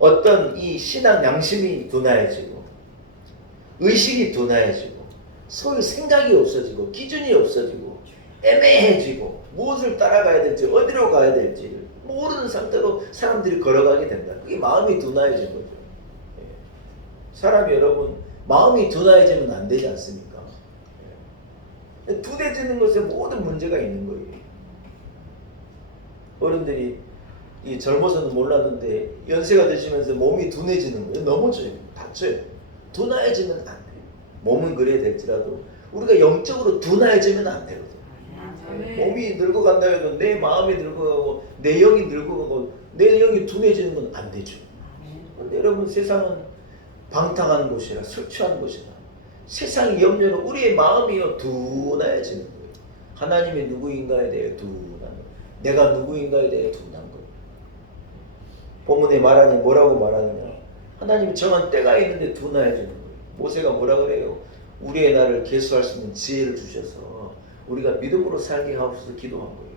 어떤 이 신앙 양심이 둔하여지고 의식이 둔하여지고 소위 생각이 없어지고 기준이 없어지고 애매해지고 무엇을 따라가야 될지 어디로 가야 될지 모르는 상태로 사람들이 걸어가게 된다. 그게 마음이 둔하여진 거죠. 사람이 여러분 마음이 둔하여지면 안 되지 않습니까? 둔해지는 것에 모든 문제가 있는 거예요. 어른들이 이 젊어서는 몰랐는데 연세가 드시면서 몸이 둔해지는 거예요. 넘어져요. 다쳐요. 둔하여지면 안 돼요. 몸은 그래야 될지라도 우리가 영적으로 둔하여지면 안 되거든요. 몸이 늙어간다 해도 내 마음이 늙어가고 내 영이 늙어가고 내 영이 둔해지는 건 안 되죠. 근데 여러분 세상은 방탕한 곳이라 술 취한 곳이라 세상의 염려는 우리의 마음이요 둔하여지는 거예요. 하나님이 누구인가에 대해 둔한 거예요. 내가 누구인가에 대해 둔한 거예요. 본문에 말하니 뭐라고 말하느냐. 하나님이 정한 때가 있는데 둔하여지는 거예요. 모세가 뭐라 그래요? 우리의 날을 계수할 수 있는 지혜를 주셔서 우리가 믿음으로 살게 하옵소서 기도한 거예요.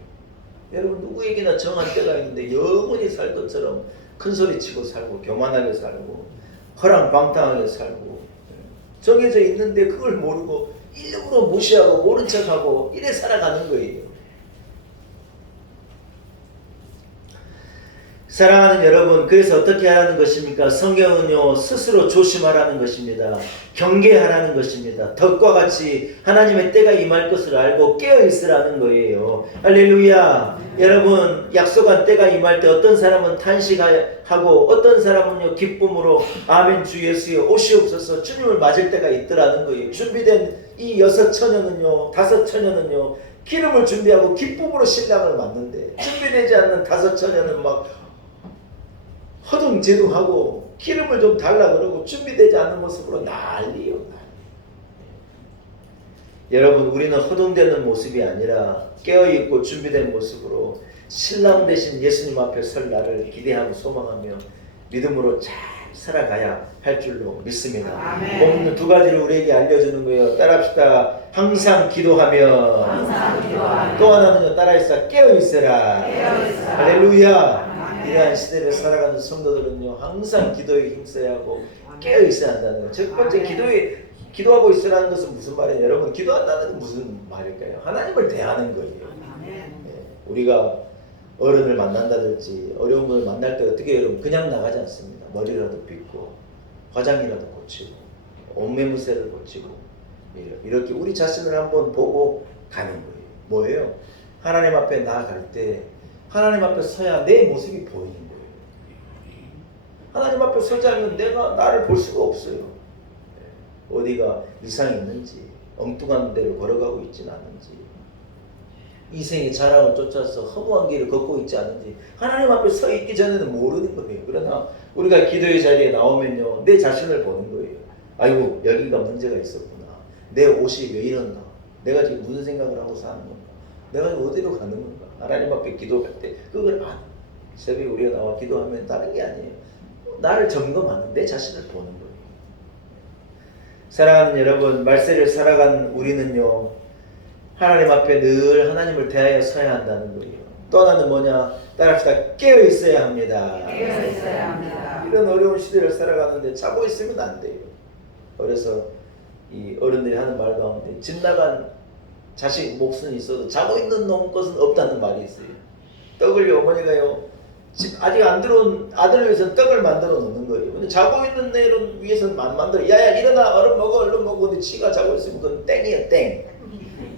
여러분 누구에게나 정한 때가 있는데 영원히 살 것처럼 큰 소리 치고 살고 교만하게 살고 허랑방탕하게 살고 정해져 있는데 그걸 모르고 일부러 무시하고 모른 척하고 이래 살아가는 거예요. 사랑하는 여러분, 그래서 어떻게 하라는 것입니까? 성경은요 스스로 조심하라는 것입니다. 경계하라는 것입니다. 덕과 같이 하나님의 때가 임할 것을 알고 깨어있으라는 거예요. 할렐루야. 여러분 약속한 때가 임할 때 어떤 사람은 탄식하고 어떤 사람은요 기쁨으로 아멘 주 예수여 오시옵소서 주님을 맞을 때가 있더라는 거예요. 준비된 이 6 처녀는요 5 처녀는요 기름을 준비하고 기쁨으로 신랑을 맞는데 준비되지 않는 5 처녀는 막 허둥지둥하고 기름을 좀 달라 그러고 준비되지 않는 모습으로 난리요. 여러분 우리는 허둥대는 모습이 아니라 깨어있고 준비된 모습으로 신랑 되신 예수님 앞에 설 날을 기대하고 소망하며 믿음으로 잘 살아가야 할 줄로 믿습니다. 본문 2가지를 우리에게 알려주는 거예요. 따라합시다. 항상 기도하며 또 하나는요 따라합시다. 깨어있으라. 할렐루야. 이러한 시대를 살아가는 성도들은요 항상 기도에 힘써야 하고 깨어 있어야 한다는 거예요. 첫 번째 기도하고 있으라는 것은 무슨 말이에요? 여러분 기도한다는 건 무슨 말일까요? 하나님을 대하는 거예요. 네. 우리가 어른을 만난다든지 어려운 분을 만날 때 어떻게 여러분 그냥 나가지 않습니다. 머리라도 빗고 화장이라도 고치고 옷매무새를 고치고 이렇게 우리 자신을 한번 보고 가는 거예요. 뭐예요? 하나님 앞에 나아갈 때 하나님 앞에 서야 내 모습이 보이는 거예요. 하나님 앞에 서지 않으면 내가 나를 볼 수가 없어요. 어디가 이상이 있는지 엉뚱한 데를 걸어가고 있지는 않은지 이생의 자랑을 쫓아서 허무한 길을 걷고 있지 않은지 하나님 앞에 서 있기 전에는 모르는 거예요. 그러나 우리가 기도의 자리에 나오면요 내 자신을 보는 거예요. 아이고 여기가 문제가 있었구나. 내 옷이 왜 이런가. 내가 지금 무슨 생각을 하고 사는 건가. 내가 어디로 가는 건가? 하나님 앞에 기도할 때 그걸 안. 새벽에 우리가 나와 기도하면 다른 게 아니에요. 나를 점검하는 내 자신을 보는 거예요. 사랑하는 여러분, 말세를 살아간 우리는요 하나님 앞에 늘 하나님을 대하여 서야 한다는 거예요. 또 하나는 뭐냐? 따라합시다. 깨어 있어야 합니다. 깨어 있어야 합니다. 이런 어려운 시대를 살아가는데 자고 있으면 안 돼요. 그래서 이 어른들이 하는 말 가운데 집 나간 자식 몫은 있어도 자고 있는 놈 것은 없다는 말이 있어요. 떡을 어머니가요 아직 안 들어온 아들을 위해서 떡을 만들어 놓는 거예요. 근데 자고 있는 애를 위해서는 안 만들어. 야야 일어나 얼른 먹어 얼른 먹어. 근데 지가 자고 있으면 그건 땡이야 땡.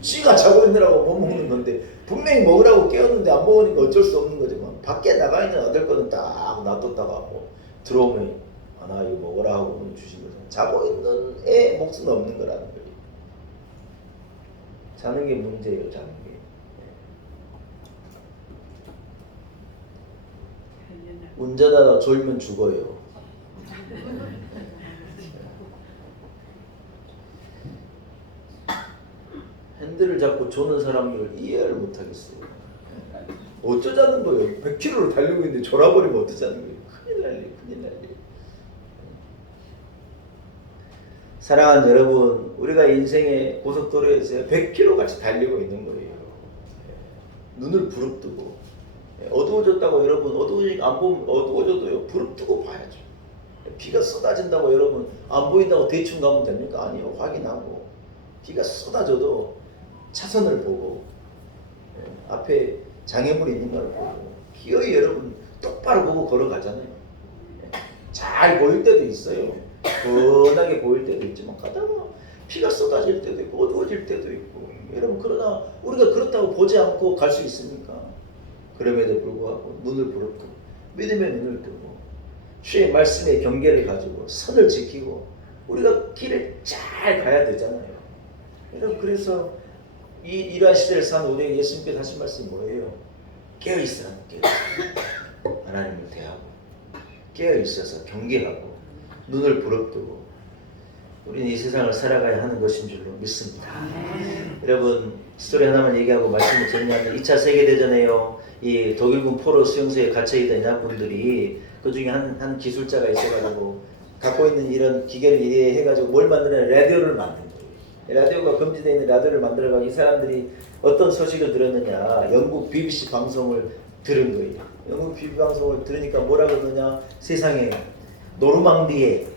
지가 자고 있느라고 못 먹는 건데 분명히 먹으라고 깨웠는데 안 먹으니까 어쩔 수 없는 거지만 밖에 나가 있는 아들 거는 딱 놔뒀다가 뭐 들어오면 나 이거 먹으라 하고 주신 거죠. 자고 있는 애 몫은 없는 거라는 거예요. 자는 게 문제예요. 자는 게. 운전하다 졸면 죽어요. 핸들을 잡고 조는 사람을 이해를 못하겠어요. 어쩌자는 거예요. 100km로 달리고 있는데 졸아버리면 어쩌자는 거예요. 큰일 날리 큰일 날리. 사랑하는 여러분, 우리가 인생의 고속도로에서 100km 같이 달리고 있는 거예요. 눈을 부릅뜨고 어두워졌다고 여러분 어두워지니까 안 보면 어두워져도요 부릅뜨고 봐야죠. 비가 쏟아진다고 여러분 안 보인다고 대충 가면 됩니까? 아니요. 확인하고 비가 쏟아져도 차선을 보고 앞에 장애물이 있는 걸 보고 기어이 여러분 똑바로 보고 걸어가잖아요. 잘 보일 때도 있어요. 뻔하게 보일 때도 있지만 가다가 비가 쏟아질 때도 있고 어두워질 때도 있고 여러분 그러나 우리가 그렇다고 보지 않고 갈 수 있습니까? 그럼에도 불구하고 눈을 부릅뜨고 믿음의 눈을 뜨고 주의 말씀의 경계를 가지고 선을 지키고 우리가 길을 잘 가야 되잖아요. 여러분 그래서 이 이러한 시대를 사는 우리에게 예수님께서 하신 말씀이 뭐예요? 깨어있으라. 깨어있으라. 하나님을 대하고 깨어있어서 경계하고 눈을 부릅뜨고 우리는 이 세상을 살아가야 하는 것인 줄로 믿습니다. 여러분 스토리 하나만 얘기하고 말씀을 정리하면 2차 세계대전에요 이 독일군 포로 수용소에 갇혀있던 연합군들이 그 중에 한 기술자가 있어가지고 갖고 있는 이런 기계를 이해해가지고 뭘 만드냐 라디오를 만든 거예요. 라디오가 금지되어 있는 라디오를 만들어가지고 이 사람들이 어떤 소식을 들었느냐 영국 BBC 방송을 들은 거예요. 영국 BBC 방송을 들으니까 뭐라 그러느냐 세상에 노르망디에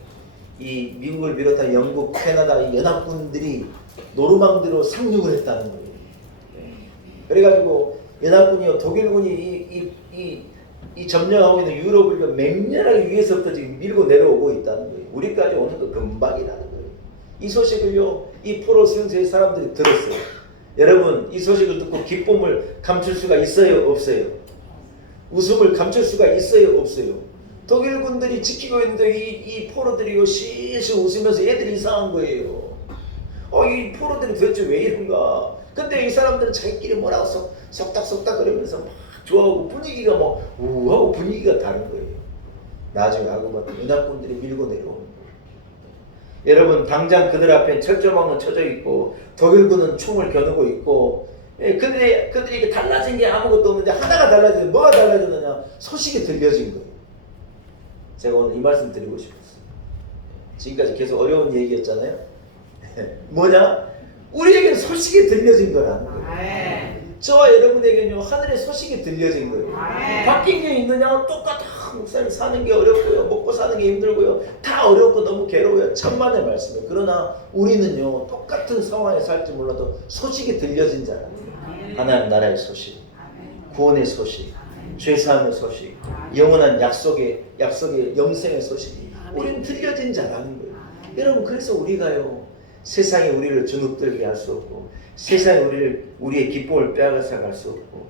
이 미국을 비롯한 영국, 캐나다 이 연합군들이 노르망디로 상륙을 했다는 거예요. 그래가지고 연합군이요 독일군이 이 점령하고 있는 유럽을 맹렬하게 위에서부터 지금 밀고 내려오고 있다는 거예요. 우리까지 오는 거 금방이라는 거예요. 이 소식을요 이 포로 수용소의 사람들이 들었어요. 여러분 이 소식을 듣고 기쁨을 감출 수가 있어요 없어요? 웃음을 감출 수가 있어요 없어요? 독일군들이 지키고 있는데 이 포로들이 실실 웃으면서 애들이 이상한 거예요. 이 포로들이 도대체 왜 이런가? 근데 이 사람들은 자기끼리 뭐라고 속닥속닥 그러면서 막 좋아하고 분위기가 뭐 우하고 분위기가 다른 거예요. 나중에 알고 봤더니 연합군들이 밀고 내려오는 거예요. 여러분 당장 그들 앞에 철조망은 쳐져 있고 독일군은 총을 겨누고 있고 그들이 달라진 게 아무것도 없는데 하나가 달라지는데 뭐가 달라졌느냐? 소식이 들려진 거예요. 제가 오늘 이 말씀 드리고 싶었어요. 지금까지 계속 어려운 얘기였잖아요. 뭐냐? 우리에게는 소식이 들려진 거라는 거예요. 저와 여러분에게는요 하늘의 소식이 들려진 거예요. 바뀐 게 있느냐? 똑같아. 목사님 사는 게 어렵고요. 먹고 사는 게 힘들고요. 다 어렵고 너무 괴로워요. 천만의 말씀이에요. 그러나 우리는요 똑같은 상황에 살지 몰라도 소식이 들려진 자라는 거예요. 하나님 나라의 소식, 구원의 소식, 죄사함의 소식, 영원한 약속의 영생의 소식이 우리는 들려진 자라는 거예요. 여러분 그래서 우리가요 세상에 우리를 주눅들게 할 수 없고 세상에 우리의 기쁨을 빼앗아갈 수 없고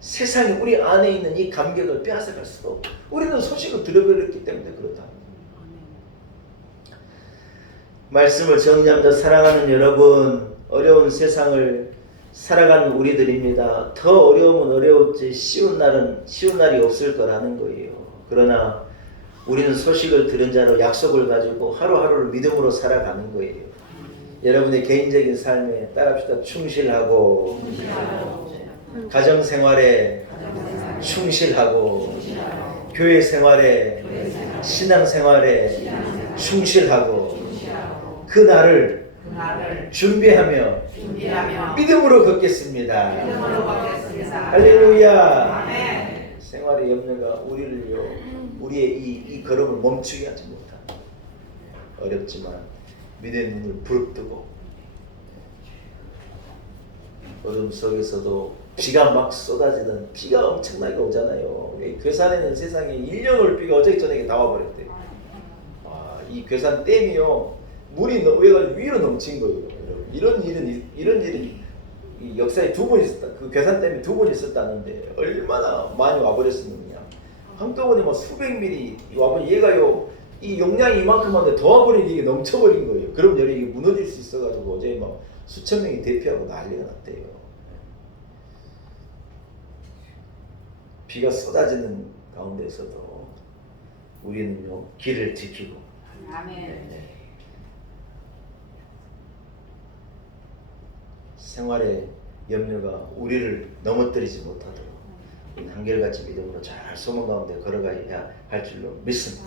세상에 우리 안에 있는 이 감격을 빼앗아갈 수도 없고 우리는 소식을 들어버렸기 때문에 그렇다. 말씀을 정리하면서 사랑하는 여러분 어려운 세상을 살아가는 우리들입니다. 더 어려우면 어려웠지 쉬운 날이 없을 거라는 거예요. 그러나 우리는 소식을 들은 자로 약속을 가지고 하루하루를 믿음으로 살아가는 거예요. 여러분의 개인적인 삶에 따라합시다. 충실하고 가정생활에 충실하고 교회 생활에 신앙생활에 충실하고 그 날을 준비하며 믿음으로 걷겠습니다. 할렐루야. 생활의 염려가 우리의 이 걸음을 멈추게 하지 못합니다. 어렵지만 믿음의 눈을 부릅뜨고 어둠 속에서도 비가 막 쏟아지던 비가 엄청나게 오잖아요. 이 괴산에는 세상에 1년을 비가 어제 저녁에 다 와버렸대요. 이 괴산 댐이요 물이 위로 넘친 거예요. 이런 일은 이 역사에 두 번 있었다. 그 괴산 댐이 두 번 있었다는데 얼마나 많이 와버렸었느냐. 한꺼번에 뭐 수백 미리 와버리 얘가요 이 용량이 이만큼 한데 더 와버리니 이게 넘쳐버린 거예요. 그럼 열이 이게 무너질 수 있어가지고 어제 막 수천 명이 대피하고 난리가 났대요. 비가 쏟아지는 가운데서도 우리는요 길을 지키고 아멘. 생활의 염려가 우리를 넘어뜨리지 못하도록 한결같이 믿음으로 잘 소망 가운데 걸어가야 할 줄로 믿습니다.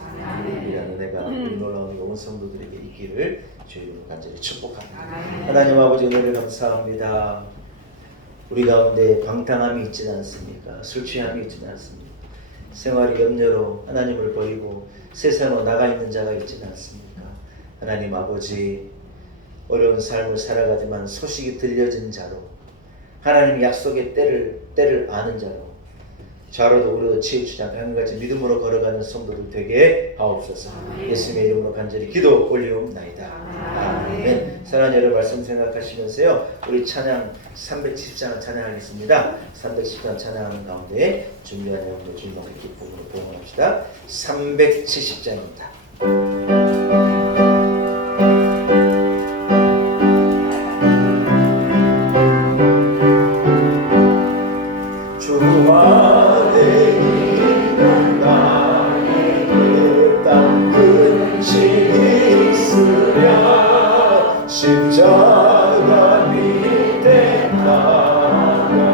이런 은혜가 우리 놀라운 온 성도들에게 있기를 주의 이름으로 간절히 축복합니다. 하나님 아버지 은혜를 감사합니다. 우리 가운데 방탕함이 있지는 않습니까? 술 취함이 있지는 않습니까? 생활의 염려로 하나님을 버리고 세상으로 나가 있는 자가 있지는 않습니까? 하나님 아버지 어려운 삶을 살아가지만 소식이 들려진 자로 하나님 약속의 때를 아는 자로 좌로도 우리도 치우치지 않고 한결같이 믿음으로 걸어가는 성도들 되게 하옵소서. 예수님의 이름으로 간절히 기도 올리옵나이다. 아멘. 사랑하는 여러분 말씀 생각하시면서요 우리 찬양 310장을 찬양하겠습니다. 310장 찬양하는 가운데 준비한 내용도 주님의 기쁨으로 봉헌합시다. 370장입니다. 십자가 밑에 나가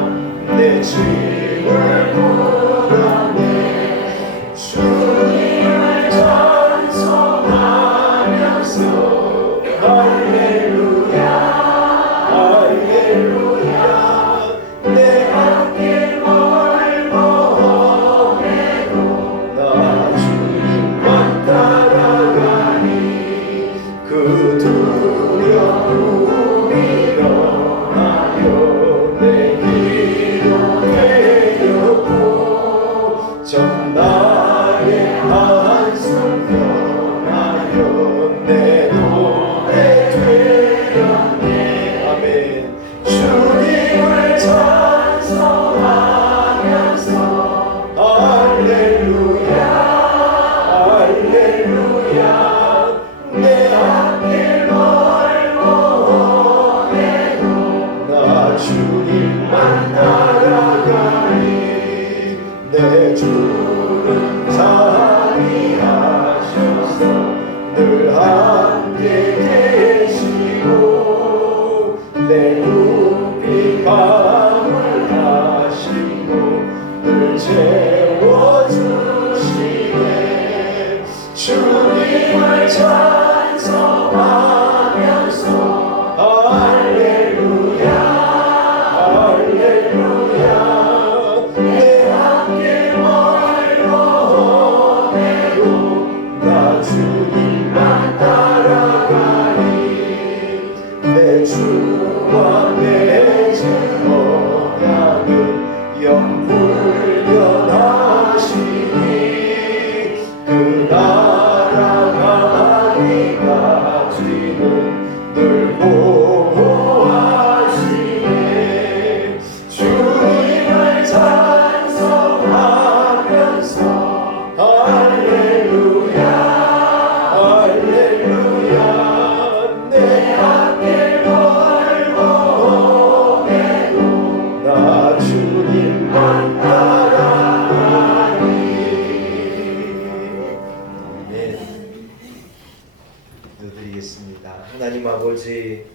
내 짐을 물어내 주님을 찬송하면서 할렐루야 할렐루야 내 앞길 멀고 험해도 나 주님만 따라가니 그 두려움이 떠나요 내 길로 내렸고 전날의 한숨 변하여 내 노래 되었네. 아멘. 주님을 찬송하면서 할렐루야 할렐루야 내 앞길 멀고 험해도 나 주님만 따라가니 내 주는 자비하셔서 늘 함께 계시고 내 눈빛 밤을 하시고 늘 채워주시네. 주님을 찬송하면서 할렐루야 할렐루야 내 앞길 멀고 험해도 나 주님만 따라가니 내 주와 맺은 언약은 영불변하시니 그 나라 하나님 가지는 늘 보호하시네. 주님을 찬송하면서 할렐루야 할렐루야 내 앞길 멀고 험해도 나 주님만 따라가니. 네. 기도드리겠습니다. 하나님 아버지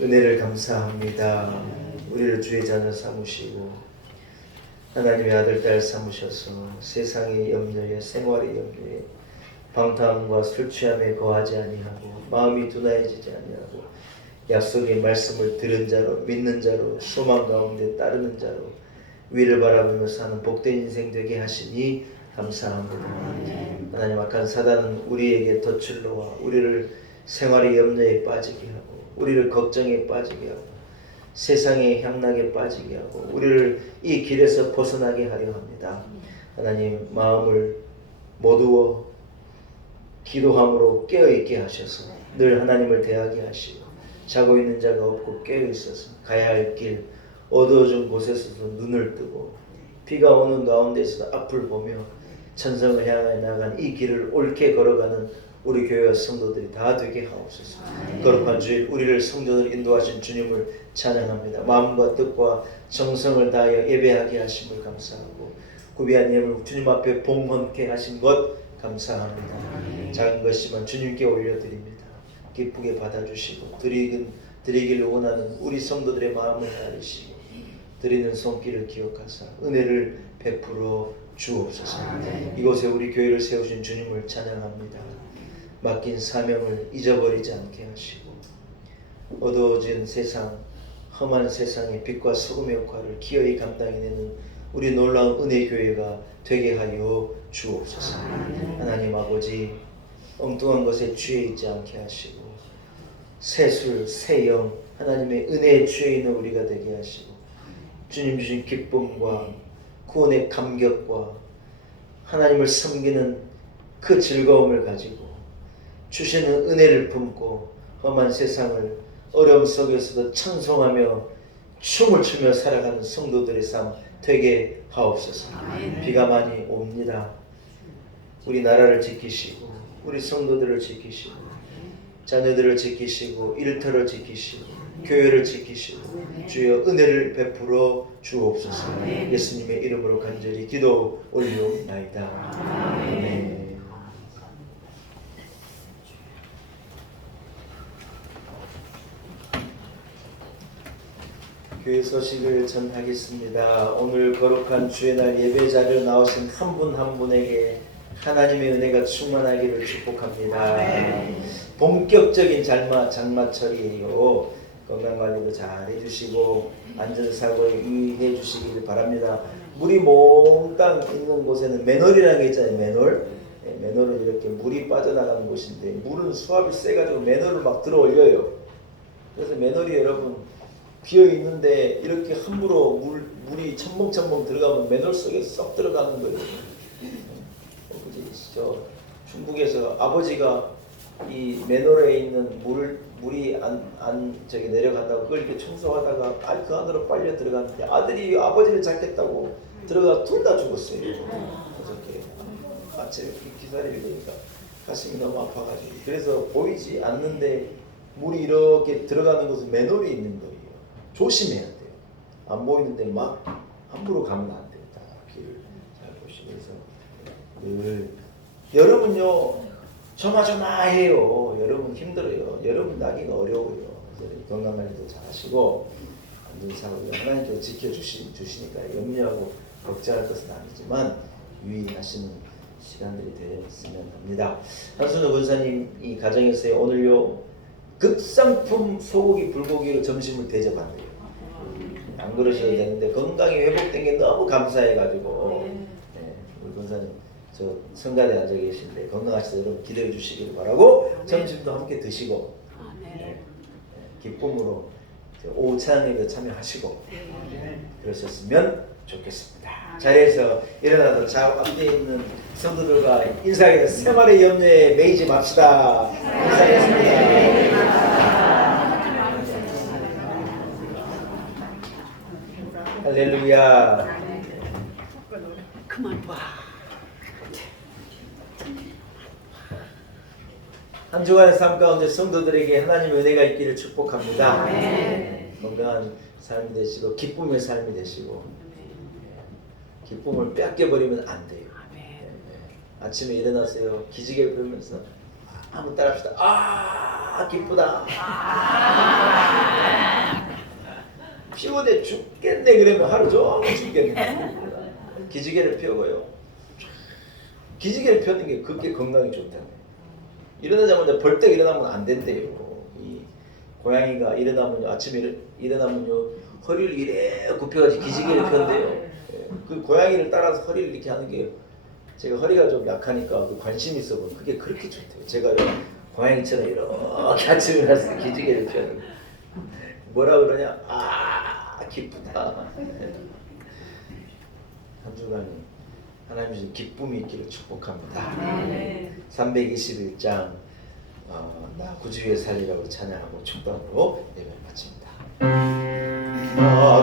은혜를 감사합니다. 우리를 주의 자녀 삼으시고 하나님의 아들 딸 삼으셔서 세상의 염려에 생활의 염려에 방탕함과 술 취함에 거하지 아니하고 마음이 둔하여지지 아니하고 약속의 말씀을 들은 자로 믿는 자로 소망 가운데 따르는 자로 위를 바라보며 사는 복된 인생 되게 하시니 감사합니다. 하나님 악한 사단은 우리에게 덫을 놓아 우리를 생활의 염려에 빠지게 하고 우리를 걱정에 빠지게 하고 세상의 향락에 빠지게 하고 우리를 이 길에서 벗어나게 하려 합니다. 하나님 마음을 모두어 기도함으로 깨어있게 하셔서 늘 하나님을 대하게 하시고 자고 있는 자가 없고 깨어있어서 가야 할 길 어두워진 곳에서도 눈을 뜨고 비가 오는 가운데서도 앞을 보며 천성을 향해 나간 이 길을 옳게 걸어가는 우리 교회와 성도들이 다 되게 하옵소서. 거룩한 주일 우리를 성전으로 인도하신 주님을 찬양합니다. 마음과 뜻과 정성을 다하여 예배하게 하심을 감사하고 구비한 예물 주님 앞에 봉헌케 하신 것 감사합니다. 작은 것이지만 주님께 올려드립니다. 기쁘게 받아주시고 드리기를 원하는 우리 성도들의 마음을 따르시고 드리는 손길을 기억하사 은혜를 베풀어 주옵소서. 이곳에 우리 교회를 세우신 주님을 찬양합니다. 맡긴 사명을 잊어버리지 않게 하시고 어두워진 세상, 험한 세상의 빛과 소금의 역할을 기어이 감당해내는 우리 놀라운 은혜 교회가 되게 하여 주옵소서. 하나님 아버지, 엉뚱한 것에 취해 있지 않게 하시고 새술, 새영, 하나님의 은혜에 취해 있는 우리가 되게 하시고 주님 주신 기쁨과 구원의 감격과 하나님을 섬기는 그 즐거움을 가지고 주시는 은혜를 품고 험한 세상을 어려움 속에서도 찬송하며 춤을 추며 살아가는 성도들의 삶 되게 하옵소서. 비가 많이 옵니다. 우리 나라를 지키시고 우리 성도들을 지키시고 자녀들을 지키시고 일터를 지키시고 교회를 지키시고 주여 은혜를 베풀어 주옵소서. 예수님의 이름으로 간절히 기도 올리옵나이다. 아멘. 교회 소식을 전하겠습니다. 오늘 거룩한 주의 날 예배자리에 나오신 한 분 한 분에게 하나님의 은혜가 충만하기를 축복합니다. 본격적인 장마철이에요. 건강관리도 잘 해주시고 안전사고에 유의해 주시길 바랍니다. 물이 몽땅 있는 곳에는 맨홀이라는 게 있잖아요. 맨홀. 맨홀은 이렇게 물이 빠져나가는 곳인데 물은 수압이 세가지고 맨홀을 막 들어 올려요. 그래서 맨홀이 여러분 비어 있는데 이렇게 함부로 물이 첨벙첨벙 들어가면 맨홀 속에 쏙 들어가는 거예요. 저 중국에서 아버지가 이 맨홀에 있는 물이 저기 내려간다고 그걸 이렇게 청소하다가 그 안으로 빨려 들어갔는데 아들이 아버지를 잡겠다고 들어가 둘 다 죽었어요. 어저께 아침에 기사를 읽으니까 가슴이 너무 아파가지고 그래서 보이지 않는데 물이 이렇게 들어가는 곳은 맨홀이 있는 거예요. 조심해야 돼요. 안 보이는데 막 함부로 가면 안 돼요. 다 길을 잘 보시면서 늘 여름은요 조마조마해요. 여름은 힘들어요. 여름은 나기가 어려워요. 그래서 건강관리도 잘 하시고 안전사고도 하나님께서 지켜주시니까 염려하고 걱정할 것은 아니지만 유의하시는 시간들이 되었으면 합니다. 한순호 권사님 이 가정에서의 오늘요 극상품 소고기 불고기로 점심을 대접한대요. 안 그러셔도 되는데 건강이 회복된 게 너무 감사해가지고 우리 권사님 저 성가대 앉아 계신데 건강하시다 여러분 기도해 주시기를 바라고 점심도 함께 드시고 기쁨으로 오후 찬양에도 참여하시고 그러셨으면 좋겠습니다. 자리에서 일어나서 자 앞에 있는 성도들과 인사하게 새마을의 염려에 매이지 맙시다. 인사하겠습니다. 할렐루야. 그만 봐. 한 주간의 삶 가운데 성도들에게 하나님의 은혜가 있기를 축복합니다. 건강한 삶이 되시고 기쁨의 삶이 되시고 기쁨을 뺏겨버리면 안 돼요. 아침에 일어나세요. 기지개 펴면서 한번 따라합시다. 아 기쁘다. 피곤해 죽겠네 그러면 하루 종일 죽겠네. 기지개를 펴고요. 기지개를 펴는 게 그렇게 건강이 좋다고. 일어나자마자 벌떡 일어나면 안 된대요. 이 고양이가 일어나면요 아침에 일어나면요 허리를 이래 굽혀가지고 기지개를 편대요. 그 고양이를 따라서 허리를 이렇게 하는 게 제가 허리가 좀 약하니까 그 관심이 있어 보면 그게 그렇게 좋대요. 제가 고양이처럼 이렇게 아침에 일어나서 기지개를 펴는 뭐라 그러냐? 아 기쁘다. 한 주간에 하나님 주신 기쁨이 있기를 축복합니다. 321장 나 구주의 살리라고 찬양하고 축도하고 예배를 마칩니다. 나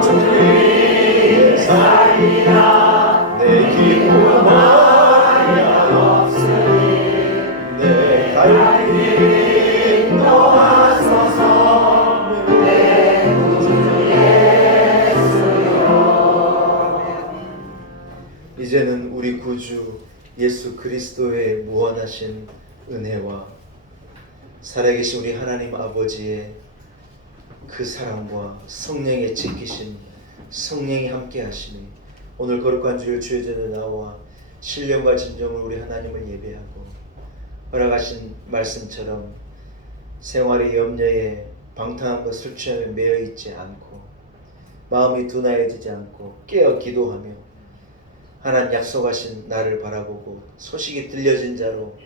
구주의 살리라 내 기쁨 하나 없으니 내 갈 길 인도하소서 내 구주 예수여. 이제는 우리 구주 예수 그리스도의 무한하신 은혜와 살아계신 우리 하나님 아버지의 그 사랑과 성령의 지키심, 성령이 함께 하시니 오늘 거룩한 주일 주의 전에 나와 신령과 진정으로 우리 하나님을 예배하고 허락하신 말씀처럼 생활의 염려에 방탕함과 술 취함에 매여 있지 않고 마음이 둔하여지지 않고 깨어 기도하며 하나님 약속하신 나를 바라보고 소식이 들려진 자로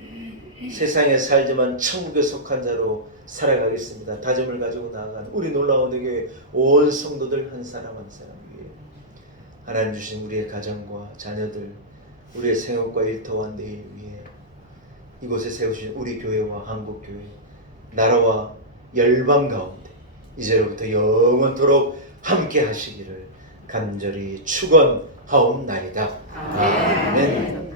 세상에 살지만 천국에 속한 자로 살아가겠습니다. 다짐을 가지고 나아가는 우리 놀라운 교회 온 성도들 한 사람 한 사람 위해 하나님 주신 우리의 가정과 자녀들, 우리의 생업과 일터와 내일 위해 이곳에 세우신 우리 교회와 한국교회, 나라와 열방 가운데 이제로부터 영원토록 함께 하시기를 간절히 축원하옵나이다. 아멘.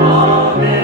아멘.